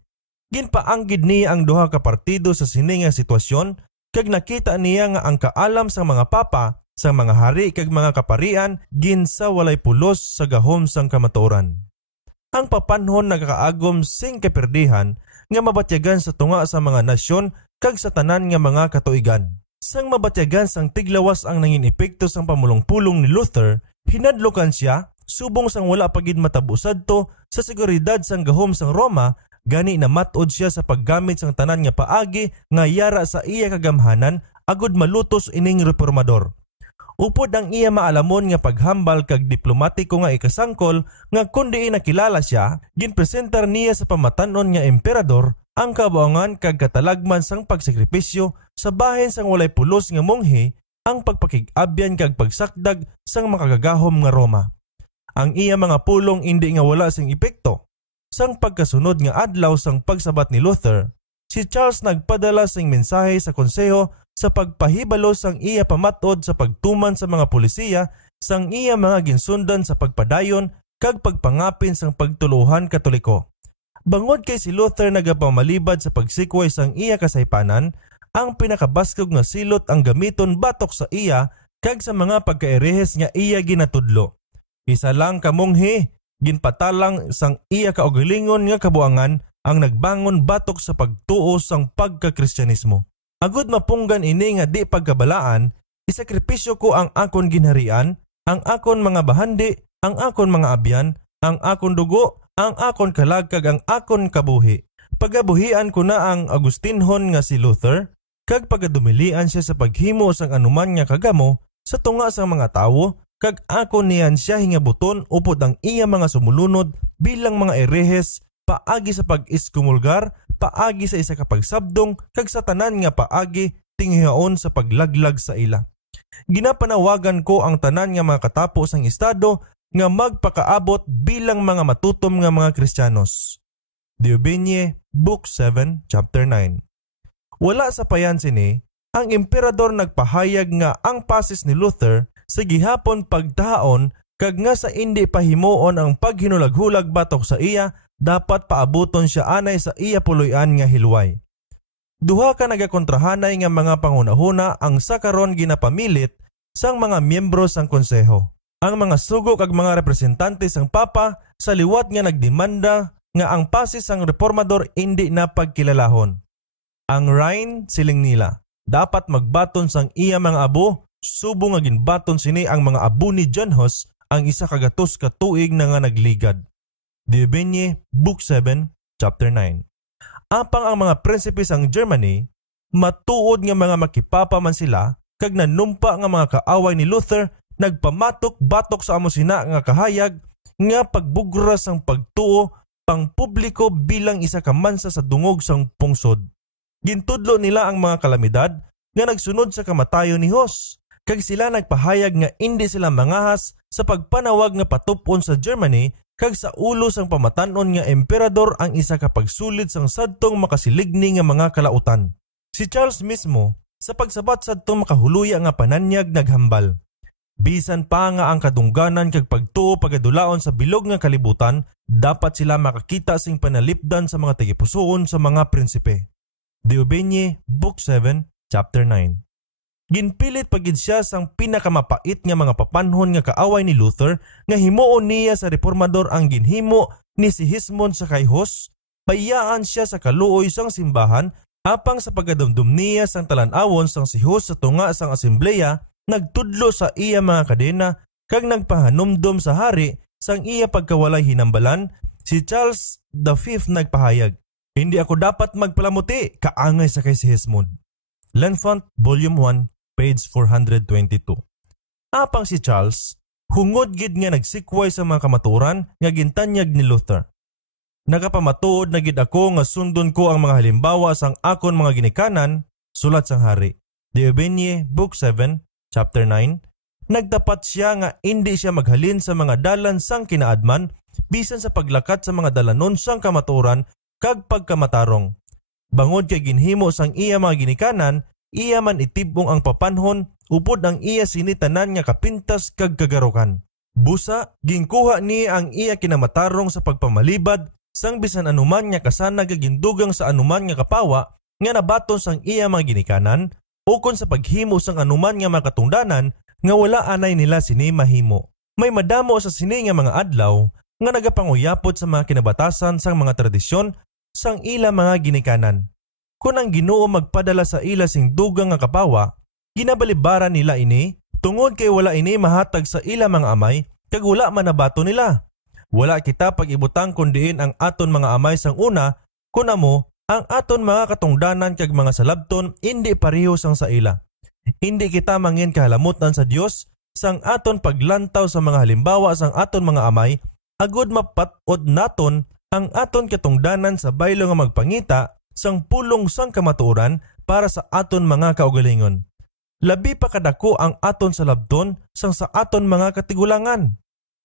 Ginpaanggid niya ang duha ka partido sa sini nga sitwasyon kag nakita niya nga ang kaalam sa mga papa sa mga hari kag mga kaparian ginsa walay pulos sa gahom sang kamatuoran. Ang papanhon nagakaagom sing kaperdihan nga mabatyagan sa tunga sa mga nasyon kag sa tanan nga mga katuigan. Sang mabatyagan sang tiglawas ang nangin epekto sang pamulong-pulong ni Luther, hinadlokan siya subong sang wala pagid matabusad to sa seguridad sang gahom sang Roma, gani na matod siya sa paggamit sang tanan nga paagi nga yara sa iya kagamhanan agud malutos ining reformador. Upod ang iya maalamon nga paghambal kag diplomatiko nga ikasangkol nga kundi nakilala siya, ginpresentar niya sa pamatanon nga emperador ang kabuangan kag katalagman sang pagsakripisyo sa bahin sang walay pulos nga monghe, ang pagpakig-abyan kag pagsakdag sang makagagahom nga Roma. Ang iya mga pulong indi nga wala sing epekto. Sang pagkasunod nga adlaw sang pagsabat ni Luther, si Charles nagpadala sing mensahe sa konseho sa pagpahibalo sang iya pamatod sa pagtuman sa mga pulisiya sang iya mga ginsundan sa pagpadayon kag pagpangapin sang pagtuluhan Katoliko. Bangod kay si Luther nagapamalibad sa pagsikway sang iya kasaypanan, ang pinakabaskog nga silot ang gamiton batok sa iya kag sa mga pagkaerehes nga iya ginatudlo. Isa lang ka monghe, ginpatalang sang iya kaugalingon nga kabuangan ang nagbangon batok sa pagtuo sang pagkakristyanismo. Agud mapunggan ini nga di pagkabalaan, isakripisyo ko ang akon ginharian, ang akon mga bahandi, ang akon mga abyan, ang akon dugo, ang akon kalag kag ang akon kabuhi. Pagabuhian ko na ang Agustinhon nga si Luther, kag pagadumilian siya sa paghimo sang anuman nga kagamo sa tunga sang mga tawo, kag ako niyan siya hingabuton upod ang iya mga sumulunod bilang mga erehes paagi sa pag-iskumulgar, paagi sa isa ka pagsabdong, kag sa tanan nga paagi tinghihaon sa paglaglag sa ila. Ginapanawagan ko ang tanan nga mga katapo sang estado nga magpakaabot bilang mga matutom nga mga Kristiyanos. Diobeñe, Book 7, Chapter 9. Wala sa payan sini, ang emperador nagpahayag nga ang pasis ni Luther sa gihapon pagtaon kag nga sa indi pahimuon ang paghinulaghulag batok sa iya, dapat paabuton siya anay sa iya puloy-an nga hilway. Duha ka nagakontrahanay nga mga panghunahuna ang sakaron ginapamilit sang mga miyembro sang konseho. Ang mga sugo kag mga representante sang papa sa liwat nga nagdemanda nga ang pasis sang reformador indi na pagkilalahon. Ang Rhine siling nila, dapat magbaton sang iya mga abo, subo nga ginbaton sini ang mga abo ni John Hus ang isa kagatos ka tuig na nga nagligad. Diobeñe, Book 7, Chapter 9. Apang ang mga prinsipe sang Germany, matuod nga mga makipapa man sila, kag nanumpa nga mga kaaway ni Luther, nagpamatok batok sa amo sina nga kahayag, nga pagbugra sang pagtuo, pang publiko bilang isa ka mansa sa dungog sang pungsod. Gintudlo nila ang mga kalamidad nga nagsunod sa kamatayon ni Hus, kag sila nagpahayag nga indi sila mangahas sa pagpanawag nga patupon sa Germany kag sa ulo sang pamatanon nga emperador ang isa ka pagsulit sang sadtong makasiligni nga mga kalautan. Si Charles mismo sa pagsabat sadtong makahuluya nga pananyag naghambal. Bisan pa nga ang kadungganan kag pagtuo pagadulaon sa bilog nga kalibutan, dapat sila makakita sing panalipdan sa mga tagipusoon sa mga prinsipe. Diobeñe, Book 7, Chapter 9. Ginpilit pagid siya sang pinakamapait nga mga papanhon nga kaaway ni Luther nga himuon niya sa reformador ang ginhimo ni Sigismund sa kay Hus, bayaan siya sa kaluoy sang simbahan apang sa pagadumdum niya sang talan-awon sang si Hus sa tunga sang asembleya, nagtudlo sa iya mga kadena kag nagpahanumdum sa hari sang iya pagkawalay hinambalan. Si Charles V nagpahayag, "Hindi ako dapat magpalamuti, kaangay sa kay Sigismund." L'Enfant, Volume 1, page 422. Apang si Charles, hungod gid nga nagsikway sa mga kamaturan nga gintanyag ni Luther. Nakapamatuod na gid ako nga sundon ko ang mga halimbawa sang akon mga ginikanan, sulat sang hari. Diobeñe, Book 7, Chapter 9. Nagtapat siya nga indi siya maghalin sa mga dalan sang kinaadman, bisan sa paglakat sa mga dalanon sang kamaturan kag pagkamatarong. Bangod kay ginhimo sang iya mga ginikanan, iya man itibong ang papanhon, upod ang iya sinitanan nga kapintas kag kagarukan. Busa, ginkuha niya ang iya kinamatarong sa pagpamalibad, sang bisan anuman nga kasana gagindugang sa anuman nga kapawa, nga nabaton sang iya mga ginikanan, ukon sa paghimo sang anuman nga makatungdanan, nga wala anay nila sini mahimo. May madamo sa sini nga mga adlaw, nga nagapanguyapot sa mga kinabatasan sang mga tradisyon, sang ila mga ginikanan. Kung ang Ginoo magpadala sa ila sing dugang nga kapawa, ginabalibara nila ini, tungod kay wala ini mahatag sa ila mga amay, kag wala manabato nila. Wala kita pag-ibutang kundiin ang aton mga amay sang una, kun amo, ang aton mga katungdanan kag mga salabton, hindi pareho sang sa ila. Hindi kita mangin kahalamutan sa Dios, sang aton paglantaw sa mga halimbawa sang aton mga amay, agud mapatod naton ang aton katungdanan sa baylo nga magpangita sang pulong sang kamatuoran para sa aton mga kaugalingon. Labi pa kadako ang aton salabton sang sa aton mga katigulangan.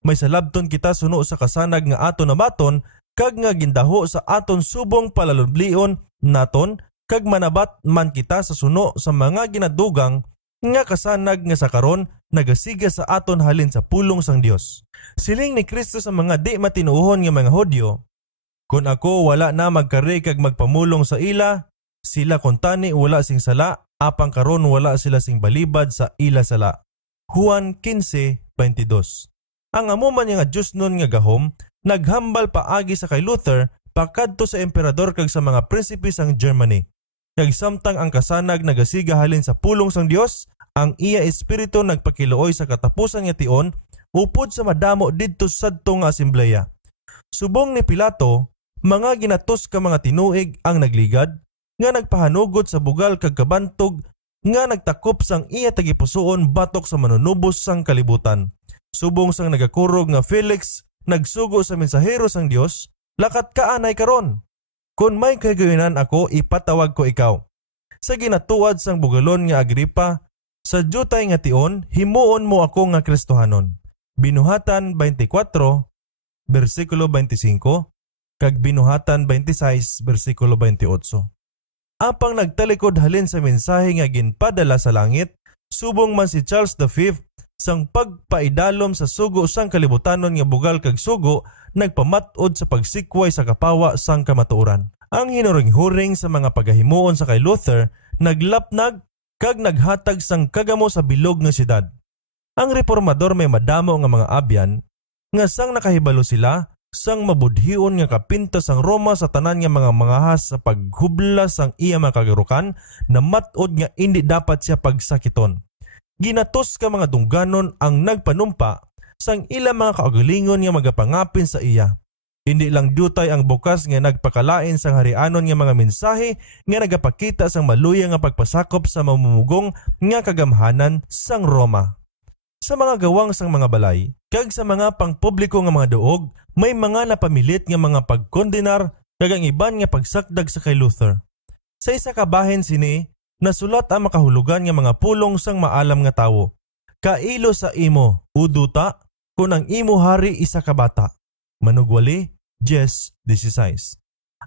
May salabton kita suno sa kasanag nga aton nabaton kag nga gindaho sa aton subong palaludlion naton kag manabat man kita sa suno sa mga ginadugang nga kasanag nga sa karon nagasiga sa aton halin sa pulong sang Dios. Siling ni Kristo sa mga di matinuohon nga mga Hudyo, "Kun ako wala na magkari kag magpamulong sa ila, sila kuntani wala sing sala, apang karon wala sila sing balibad sa ila sala." Juan 15:22. Ang amuman nga Diyos nun nga gahom, naghambal paagi sa kay Luther pakadto sa emperador kag sa mga prinsipe sang Germany. Kag samtang ang kasanag nagasiga halin sa pulong sang Dios, ang iya espiritu nagpakiluoy sa katapusan nga tion upod sa madamo didto sadto nga asembleya. Subong ni Pilato, mga ginatos ka mga tinuig ang nagligad nga nagpahanugot sa bugal kag kabantog nga nagtakop sang iya tagipusoon batok sa manunubos sang kalibutan. Subong sang nagakurog nga Felix nagsugo sa mensahero sang Dios, "Lakat ka anay karon. Kung may kagawinan ako, ipatawag ko ikaw." Sa ginatuad sang bugalon nga Agripa, "Sa jutay nga tion, himuon mo ako nga Kristohanon." Binuhatan 24, versikulo 25, kag Binuhatan 26, versikulo 28. Apang nagtalikod halin sa mensahe nga ginpadala sa langit, subong man si Charles V sang pagpaidalom sa sugo sang kalibutanon nga bugal kag sugo, nagpamat-od sa pagsikway sa kapawa sang kamatuoran. Ang hinuring-huring sa mga pagahimuon sa kay Luther naglapnag kag naghatag sang kagamo sa bilog nga syudad. Ang reformador may madamo nga mga abyan nga sang nakahibalo sila sang mabudhion nga kapintas sang Roma sa tanan nga mga mangahas sa paghublas sang iya mga kagarukan na mat-od nga indi dapat siya pagsakiton. Ginatos ka mga dungganon ang nagpanumpa sang ilang mga kaagalingon nga magapangapin sa iya. Hindi lang dutay ang bukas nga nagpakalain sang harianon nga mga mensahe nga nagapakita sang maluya nga pagpasakop sa mamumugong nga kagamhanan sang Roma. Sa mga gawang sang mga balay, kag sa mga pangpubliko nga mga duog, may mga napamilit nga mga pagkondenar kag ang iban nga pagsakdag sa kay Luther. Sa isa ka bahin sini, nasulat ang makahulugan nga mga pulong sang maalam nga tawo. "Kailo sa imo, uduta, kun ang imo hari isa ka bata." Manugwali, 10:16.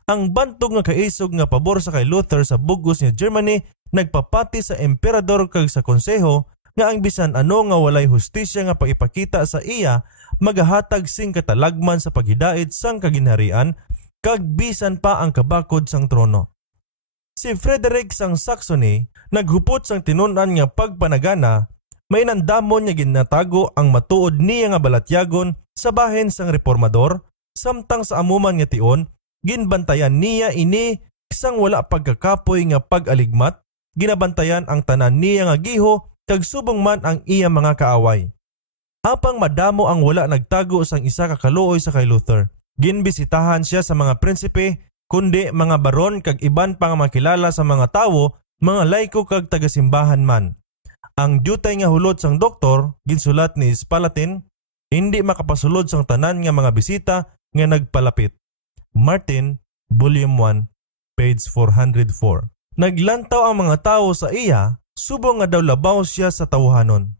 Ang bantog nga kaisog nga pabor sa kay Luther sa bugos nga Germany nagpapati sa emperador kag sa konseho nga ang bisan ano nga walay hustisya nga paipakita sa iya magahatag sing katalagman sa paghidait sang kaginharian kag bisan pa ang kabakod sang trono. Si Frederick sang Saxony naghupot sang tinun-an nga pagpanagana, may nandamon nga ginatago ang matuod niya nga balatyagon sa bahin sang reformador, samtang sa amuman nga tion ginbantayan niya ini sang wala pagkakapoy nga pag-aligmat, ginabantayan ang tanan niya nga giho kag subong man ang iya mga kaaway. Apang madamo ang wala nagtago sang isa ka kaluoy sa kay Luther. Ginbisitahan siya sa mga prinsipe, kundi mga baron kag iban pang makilala sa mga tawo, mga laiko kag tagasimbahan man. Ang dutay nga hulot sang doktor, ginsulat ni Spalatin, hindi makapasulod sang tanan nga mga bisita nga nagpalapit. Martin, Volume 1, page 404. Naglantaw ang mga tao sa iya, subong nga daw labaw siya sa tawhanon.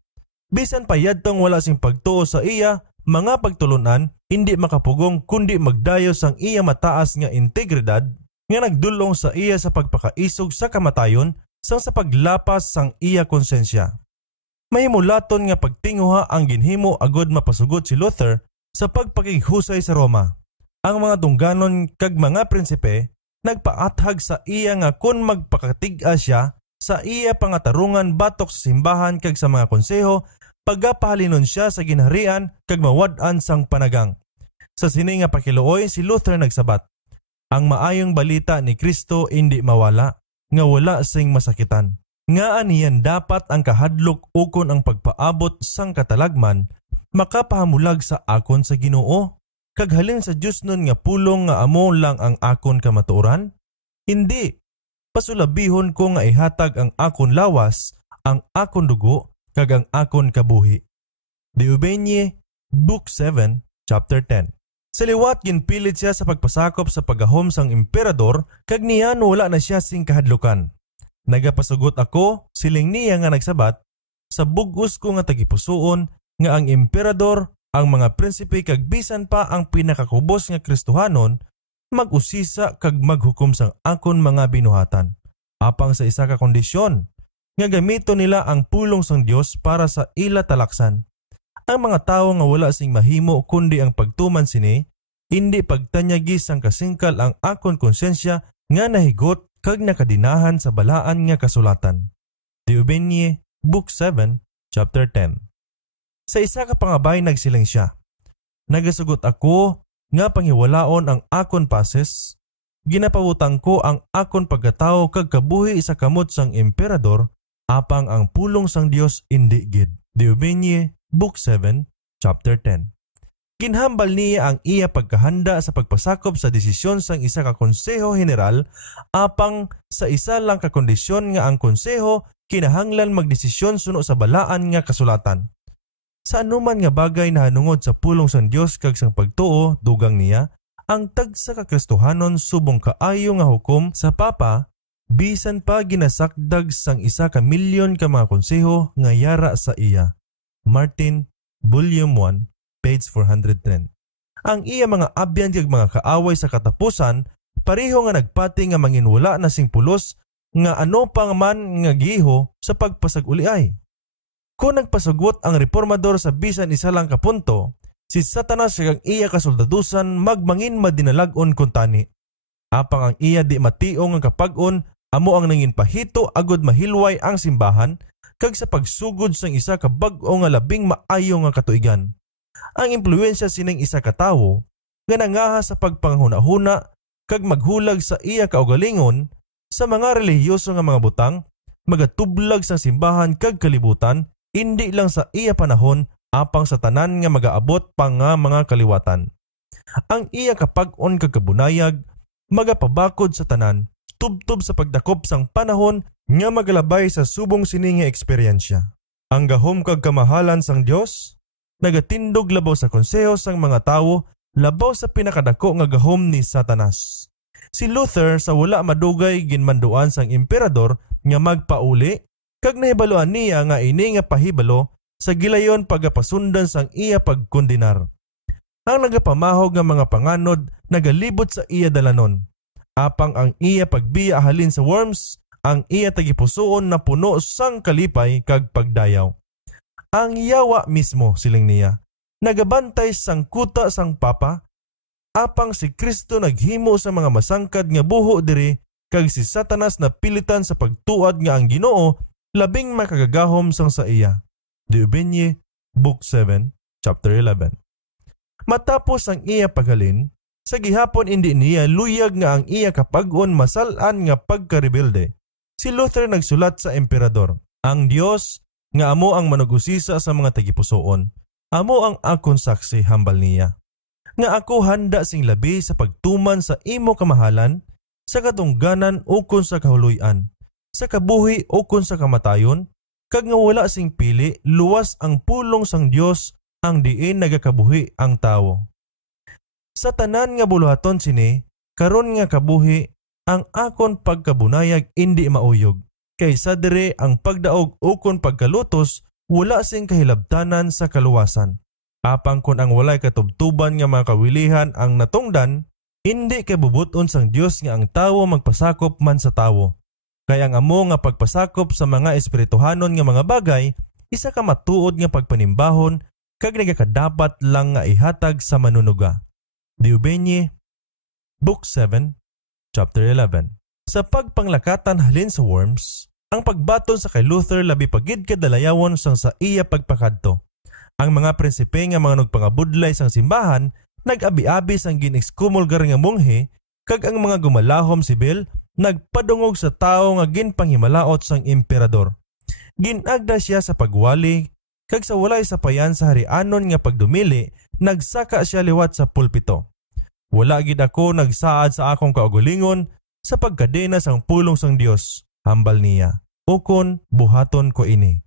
Bisan pa yadtong wala sing pagtuo sa iya, mga pagtulunan, hindi makapugong kundi magdayo sang iya mataas nga integridad nga nagdulong sa iya sa pagpakaisog sa kamatayon sang sa paglapas sang iya konsensya. Mahimulaton nga pagtinguha ang ginhimo agod mapasugot si Luther sa pagpakighusay sa Roma. Ang mga dungganon kag mga prinsipe nagpaathag sa iya nga kun magpakatig-a siya sa iya pangatarungan batok sa simbahan kag sa mga konseho, pagapahalinon siya sa ginharian kag mawad-an sang panagang. Sa sini nga pakiluoy si Luther nagsabat, "Ang maayong balita ni Kristo hindi mawala, nga wala sing masakitan. Nga aniyan dapat ang kahadlok ukon ang pagpaabot sang katalagman, makapahamulag sa akon sa Ginoo, kag halin sa Dios nun nga pulong nga amo lang ang akon kamatuoran? Hindi. Pasulabihon ko nga ihatag ang akon lawas, ang akon dugo, kag ang akon kabuhi." Deubenye, Book 7, Chapter 10. Sa liwat ginpilit siya sa pagpasakop sa pagahom sang emperador, kag niyan wala na siya sing kahadlukan. "Nagapasugot ako," siling niya nga nagsabat, "sa bugos ko nga tagipusoon nga ang emperador ang mga prinsipe kag bisan pa ang pinakakubos nga Kristohanon mag-usisa kag maghukom sang akon mga binuhatan. Apang sa isa ka kondisyon, nga gamito nila ang pulong sang Dios para sa ila talaksan. Ang mga tawo nga wala sing mahimo kundi ang pagtuman sini, hindi pagtanyagi sang kasingkal ang akon konsensya nga nahigot kag nakadinahan sa balaan nga kasulatan. Deuteronomy, Book 7, Chapter 10. Sa isa ka pangabay nagsiling siya, nagasugot ako nga panghiwalaon ang akon pases, ginapawutang ko ang akon pagkatao kag kabuhi sa kamot sang emperador, apang ang pulong sang Dios indi gid. Deuteronomy, Book 7, Chapter 10. Kinhambal niya ang iya pagkahanda sa pagpasakop sa desisyon sang isa ka konseho general, apang sa isa lang ka kondisyon nga ang konseho kinahanglan magdesisyon suno sa balaan nga kasulatan. Sa anuman nga bagay na hanungod sa pulong sang Dios kag sang pagtuo, dugang niya, ang tagsa ka Kristohanon subong kaayo nga hukom sa Papa, bisan pa ginasakdag sang 1,000,000 ka mga konseho nga yara sa iya. Martin, Volume 1, page 410. Ang iya mga abyan kag mga kaaway sa katapusan, pareho nga nagpati nga manginwala na sing pulos nga ano pang man nga giho sa pagpasag-uliay. Kung nagpasugot ang reformador sa bisan isa lang ka punto, si Satanas kag iya kasoldadusan magmangin madinalag-on kun tani. Apang ang iya di mationg ang kapag-on, amo ang nangin pahito agod mahilway ang simbahan kag sa pagsugod sang isa ka bag-o nga labing maayo nga katuigan. Ang impluwensya sining isa ka tawo nga nangaha sa pagpanghuna-huna kag maghulag sa iya kaugalingon sa mga relihiyoso nga mga butang, magatublag sa simbahan kag kalibutan, hindi lang sa iya panahon apang sa tanan nga magaabot pa nga mga kaliwatan. Ang iya kapag-on kag kabunayag magapabakod sa tanan, tubtob sa pagdakop sang panahon nga magalabay sa subong sini nga eksperyensya. Ang gahom kag kamahalan sang Dios nagatindog labaw sa konseho sang mga tawo, labaw sa pinakadako nga gahom ni Satanas. Si Luther sa wala madugay ginmanduan sang emperador nga magpauli, kag nahibaluan niya nga ini nga pahibalo sa gilayon pagapasundan sang iya pagkondenar. Ang nagapamahog nga mga panganod nagalibot sa iya dalanon. Apang ang iya pagbiya halin sa Worms, ang iya tagipusoon na puno sang kalipay kag pagdayaw. Ang yawa mismo siling niya, nagabantay sang kuta sang Papa, apang si Kristo naghimo sa mga masangkad nga buho diri kag si Satanas napilitan sa pagtuad nga ang Ginoo labing makagagahom sang sa iya. Deuteronomy, Book 7, Chapter 11. Matapos ang iya paghalin, sa gihapon hindi niya luyag nga ang iya kapag-on masalan nga pagkarebelde. Si Luther nagsulat sa emperador, ang Dios nga amo ang manugusisa sa mga tagipusoon, amo ang akon saksi hambal niya. Nga ako handa sing labi sa pagtuman sa imo kamahalan, sa katungganan ukon sa kahuluyan, sa kabuhi ukon sa kamatayon, kag nga wala sing pili, luwas ang pulong sang Dios ang diin nagakabuhi ang tawo. Sa tanan nga buluhaton sini, karon nga kabuhi, ang akon pagkabunayag indi mauyog. Kaysa dire ang pagdaog ukon pagkalutos, wala sing kahilabtanan sa kaluwasan. Apang kun ang walay katubtuban nga mga kawilihan ang natungdan, hindi kay bubuton sang Dios nga ang tawo magpasakop man sa tawo. Kaya ang amo nga pagpasakop sa mga espirituhanon nga mga bagay, isa ka matuod nga pagpanimbahon kag nagakadapat lang nga ihatag sa manunuga. Deuteronomy, Book 7, Chapter 11. Sa pagpanglakatan halin sa Worms, ang pagbaton sa kay Luther labi pagid kadalayawon sang sa iya pagpakadto. Ang mga prinsipe nga mga nagpangabudlay sang simbahan, nag-abi-abi sang ginexkumulgar nga monghe, kag ang mga gumalahom sibil, nagpadungog sa tao nga ginpanghimalaot sang emperador. Ginagda siya sa pagwali, kag sa walay sapayan sa harianon nga pagdumili, nagsaka siya liwat sa pulpito. Wala gid ako nagsaad sa akong kaugalingon sa pagkadena sang pulong sang Dios, hambal niya. Ukon buhaton ko ini.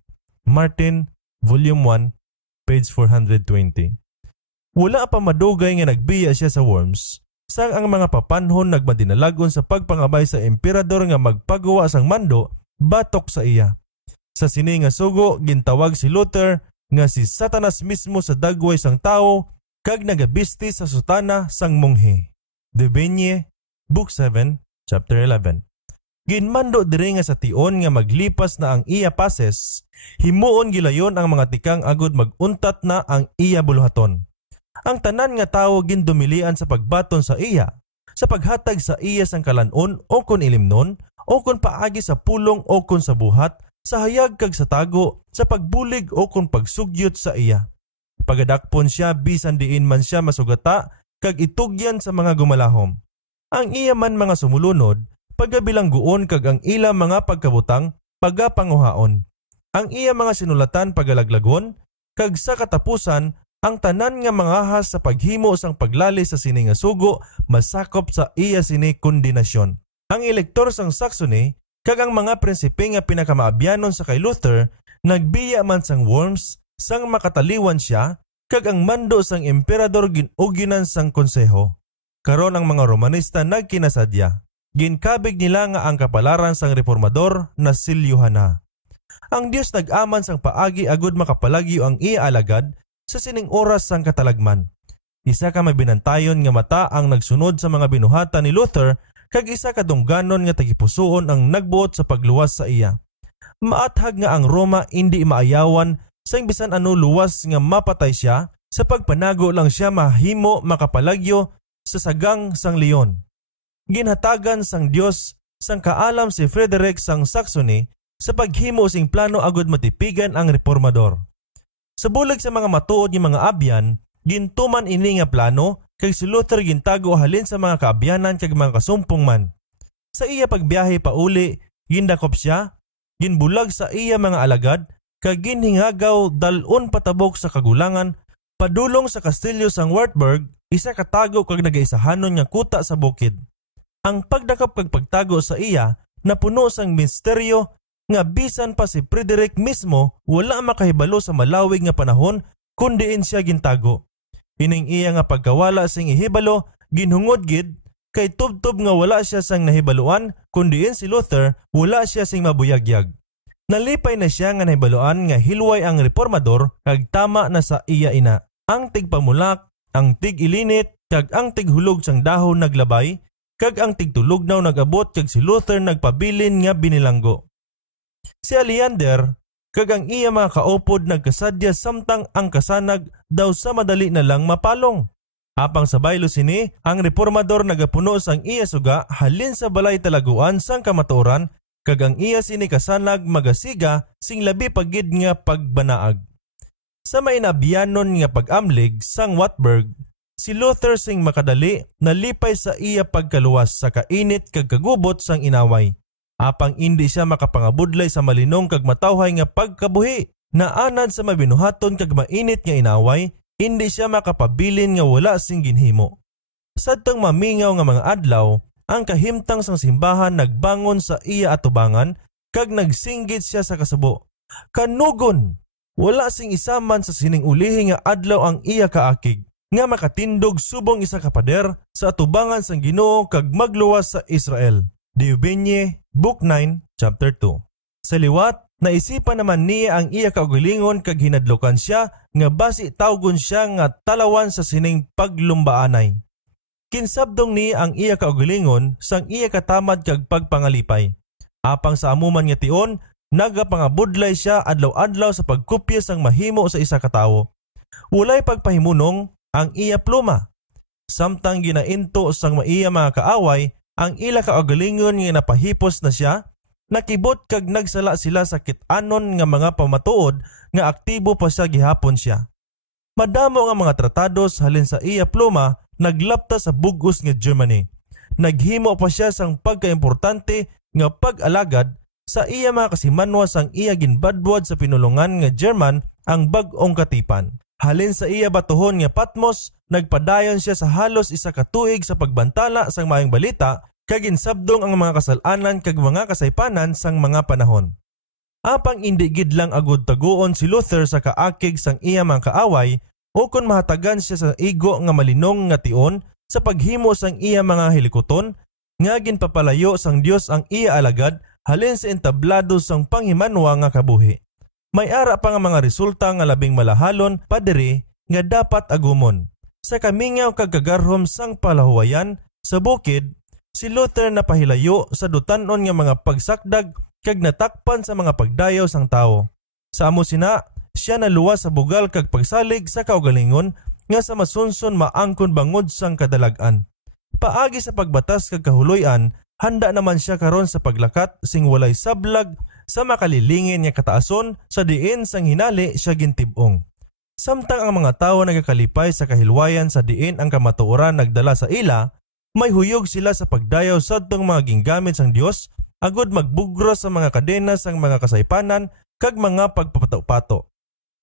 Martin, Volume 1, page 420. Wala pa madugay nga nagbiya siya sa Worms, sang ang mga papanhon nagmadinalagon sa pagpangabay sa emperador nga magpagawa sang mando batok sa iya. Sa sini nga sugo, gintawag si Luther nga si Satanas mismo sa dagway sang tao kag nagabisti sa sutana sang monghe. De Vigne, Book 7, Chapter 11. Ginmando diri nga sa tion nga maglipas na ang iya pases, himuon gilayon ang mga tikang agud maguntat na ang iya buluhaton. Ang tanan nga tawo gindumilian sa pagbaton sa iya, sa paghatag sa iya sang kalanon o kun ilimnon, o kun paagi sa pulong o kun sa buhat, sa hayag kag sa tago, sa pagbulig o kun pagsugyot sa iya. Pagadakpon siya bisan diin man siya masugata kag itugyan sa mga gumalahom. Ang iya man mga sumulunod, pagabilangguon kag ang ila mga pagkabutang pagapanguhaon. Ang iya mga sinulatan pagalaglagon, kag sa katapusan, ang tanan nga mangahas sa paghimo sang paglali sa sini nga sugo masakop sa iya sini kondinasyon. Ang elektor sang Saxony kag ang mga prinsipe nga pinakamaabyanon sa kay Luther nagbiya man sang Worms sang makataliwan siya kag ang mando sang emperador ginuginan sang konseho. Karon ang mga Romanista nagkinasadya. Ginkabig nila nga ang kapalaran sang reformador na silyuhana. Ang Dios nag-aman sang paagi agud makapalagyo ang iya alagad sa sining oras sang katalagman. Isa ka mabinantayon nga mata ang nagsunod sa mga binuhatan ni Luther kag isa ka dungganon nga tagipusoon ang nagbuot sa pagluwas sa iya. Maathag nga ang Roma indi maayawan sang bisan ano luwas nga mapatay siya sa pagpanago lang siya mahimo makapalagyo sa sagang sang leon. Ginhatagan sang Dios sang kaalam si Frederick sang Saxony sa paghimo sing plano agud matipigan ang reformador. Sa bulag sa mga matuod ng mga abyan, gintuman ini nga plano kag si Luther gintago halin sa mga kaabyanan kag mga kasumpong man. Sa iya pagbiyahe pauli, gindakop siya, ginbulag sa iya mga alagad kag ginhingagaw dalon patabok sa kagulangan padulong sa kastilyo sang Wartburg, isa katago kag nagaisahanon nga kuta sa bukid. Ang pagdakop kag pagtago sa iya napuno sang misteryo nga bisan pa si Frederick mismo wala makahibalo sa malawig nga panahon kundiin siya gintago. Ining iya nga pagkawala sing ihibalo ginhungod gid kay tubtob nga wala siya sang nahibaluan kundiin si Luther wala siya sing mabuyagyag. Nalipay na siya nga nahibaluan nga hilway ang reformador kag tama na sa iya ina. Ang tigpamulak, ang tig-ilinit kag ang tighulog sang dahon naglabay kag ang tigtulugnaw nagabot kag si Luther nagpabilin nga binilanggo. Si Aleander kag ang iya mga kaupod nagkasadya samtang ang kasanag daw sa madali na lang mapalong. Apang sa baylo sini, ang reformador nagapuno sang iya suga halin sa balay talaguan sang kamatuoran kag ang iya sini kasanag magasiga sing labi pagid nga pagbanaag. Sa mainabiyanon nga pag-amlig sang Wartburg, si Luther sing makadali nalipay sa iya pagkaluwas sa kainit kag kagubot sang inaway. Apang hindi siya makapangabudlay sa malinong kag matawhay nga pagkabuhi. Naanad sa mabinuhaton kag mainit nga inaway, hindi siya makapabilin nga wala sing ginhimo. Sadtong mamingaw nga mga adlaw, ang kahimtang sang simbahan nagbangon sa iya atubangan kag nagsinggit siya sa kasabo. Kanugon! Wala sing isa man sa sining ulihi nga adlaw ang iya kaakig nga makatindog subong isa ka pader sa atubangan sang Ginoo kag magluwas sa Israel. De Vigne, Book 9, Chapter 2. Sa liwat, naisipan naman niya ang iya kaugalingon kag hinadlokan siya nga basi tawgon siya nga talawan sa sining paglumbaanay. Kinsabdong niya ang iya kaugalingon sang iya katamad kag pagpangalipay. Apang sa amuman nga tion, nagapangabudlay siya adlaw-adlaw sa pagkopya sang mahimo sa isa ka tawo. Walay pagpahimunong ang iya pluma. Samtang ginainto sang maiya mga kaaway, ang ila kaugalingon nga napahipos na siya, nakibot kag nagsala sila sa kit-anon nga mga pamatuod nga aktibo pa siya gihapon siya. Madamo nga mga tratados halin sa iya pluma naglapta sa bugos nga Germany. Naghimo pa siya sang pagkaimportante nga pag-alagad sa iya mga kasimanwa sang iya ginbadbuad sa pinulungan nga German ang bag-ong katipan. Halin sa iya batuhon nga Patmos, nagpadayon siya sa halos isa ka tuig sa pagbantala sang maayong balita kag ginsabdong ang mga kasalanan kag mga kasaypanan sang mga panahon. Apang indi gid lang agud taguon si Luther sa kaakig sang iya mga kaaway o kun mahatagan siya sa igo nga malinong nga tion sa paghimo sang iya mga hilikoton nga ginpapalayo sang Dios ang iya alagad halin sa entablado sang panghimanwa nga kabuhi. may ara pa nga mga resulta nga labing malahalon padiri nga dapat agumon. Sa kamingaw kag kagarhom sang palahuwayan sa bukid, si Luther napahilayo sa dutanon nga mga pagsakdag kag natakpan sa mga pagdayaw sang tawo. Sa amo sina, siya naluwas sa bugal kag pagsalig sa kaugalingon nga sa masunson maangkon bangod sang kadalag-an. Paagi sa pagbatas kag kahuloy-an, handa naman siya karon sa paglakat sing walay sablag sa makalilingin nga kataason sa diin sang hinali siya gintib-ong. Samtang ang mga tao nagakalipay sa kahilwayan sa diin ang kamatuoran nagdala sa ila, may huyog sila sa pagdayaw sadtong mga ginggamit sang Dios agud magbugro sa mga kadena sang mga kasaypanan kag mga pagpapato-pato.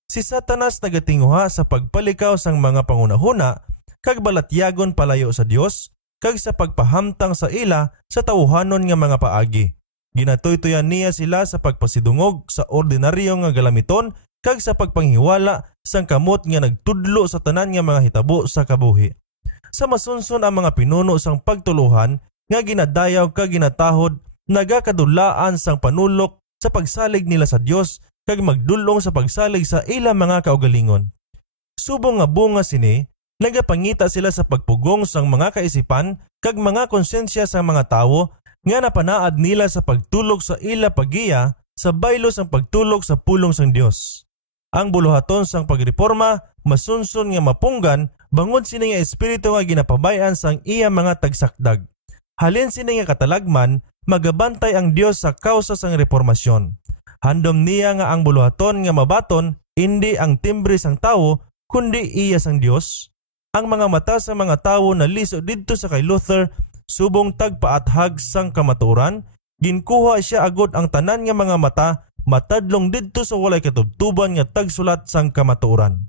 Si Satanas nagatinguha sa pagpalikaw sang mga pangunahuna kag balatyagon palayo sa Dios kag sa pagpahamtang sa ila sa tawuhanon nga mga paagi. Ginatuytoyan niya sila sa pagpasidungog sa ordinaryo nga galamiton kag sa pagpanghiwala sang kamot nga nagtudlo sa tanan nga mga hitabo sa kabuhi. Sa masunson ang mga pinuno sang pagtuluhan nga ginadayaw kag ginatahod nagakadulaan sang panulok sa pagsalig nila sa Dios kag magdulong sa pagsalig sa ilang mga kaugalingon. Subong nga bunga sini, nagapangita sila sa pagpugong sang mga kaisipan kag mga konsensya sang mga tawo nga napanaad nila sa pagtulog sa ila pagiya sa baylo sang pagtulog sa pulong sang Dios. Ang buluhaton sang pagreforma masunson nga mapunggan bangod sini nga espiritu nga ginapabayan sang iya mga tagsakdag. Halin sini nga katalagman magabantay ang Dios sa kausa sang reformasyon. Handom niya nga ang buluhaton nga mabaton hindi ang timbre sang tawo kundi iya sang Dios. Ang mga mata sa mga tawo na liso didto sa kay Luther subong tagpaathag sang kamatuoran, ginkuha siya agud ang tanan nga mga mata matadlong didto sa walay katubtuban nga tagsulat sang kamatuoran.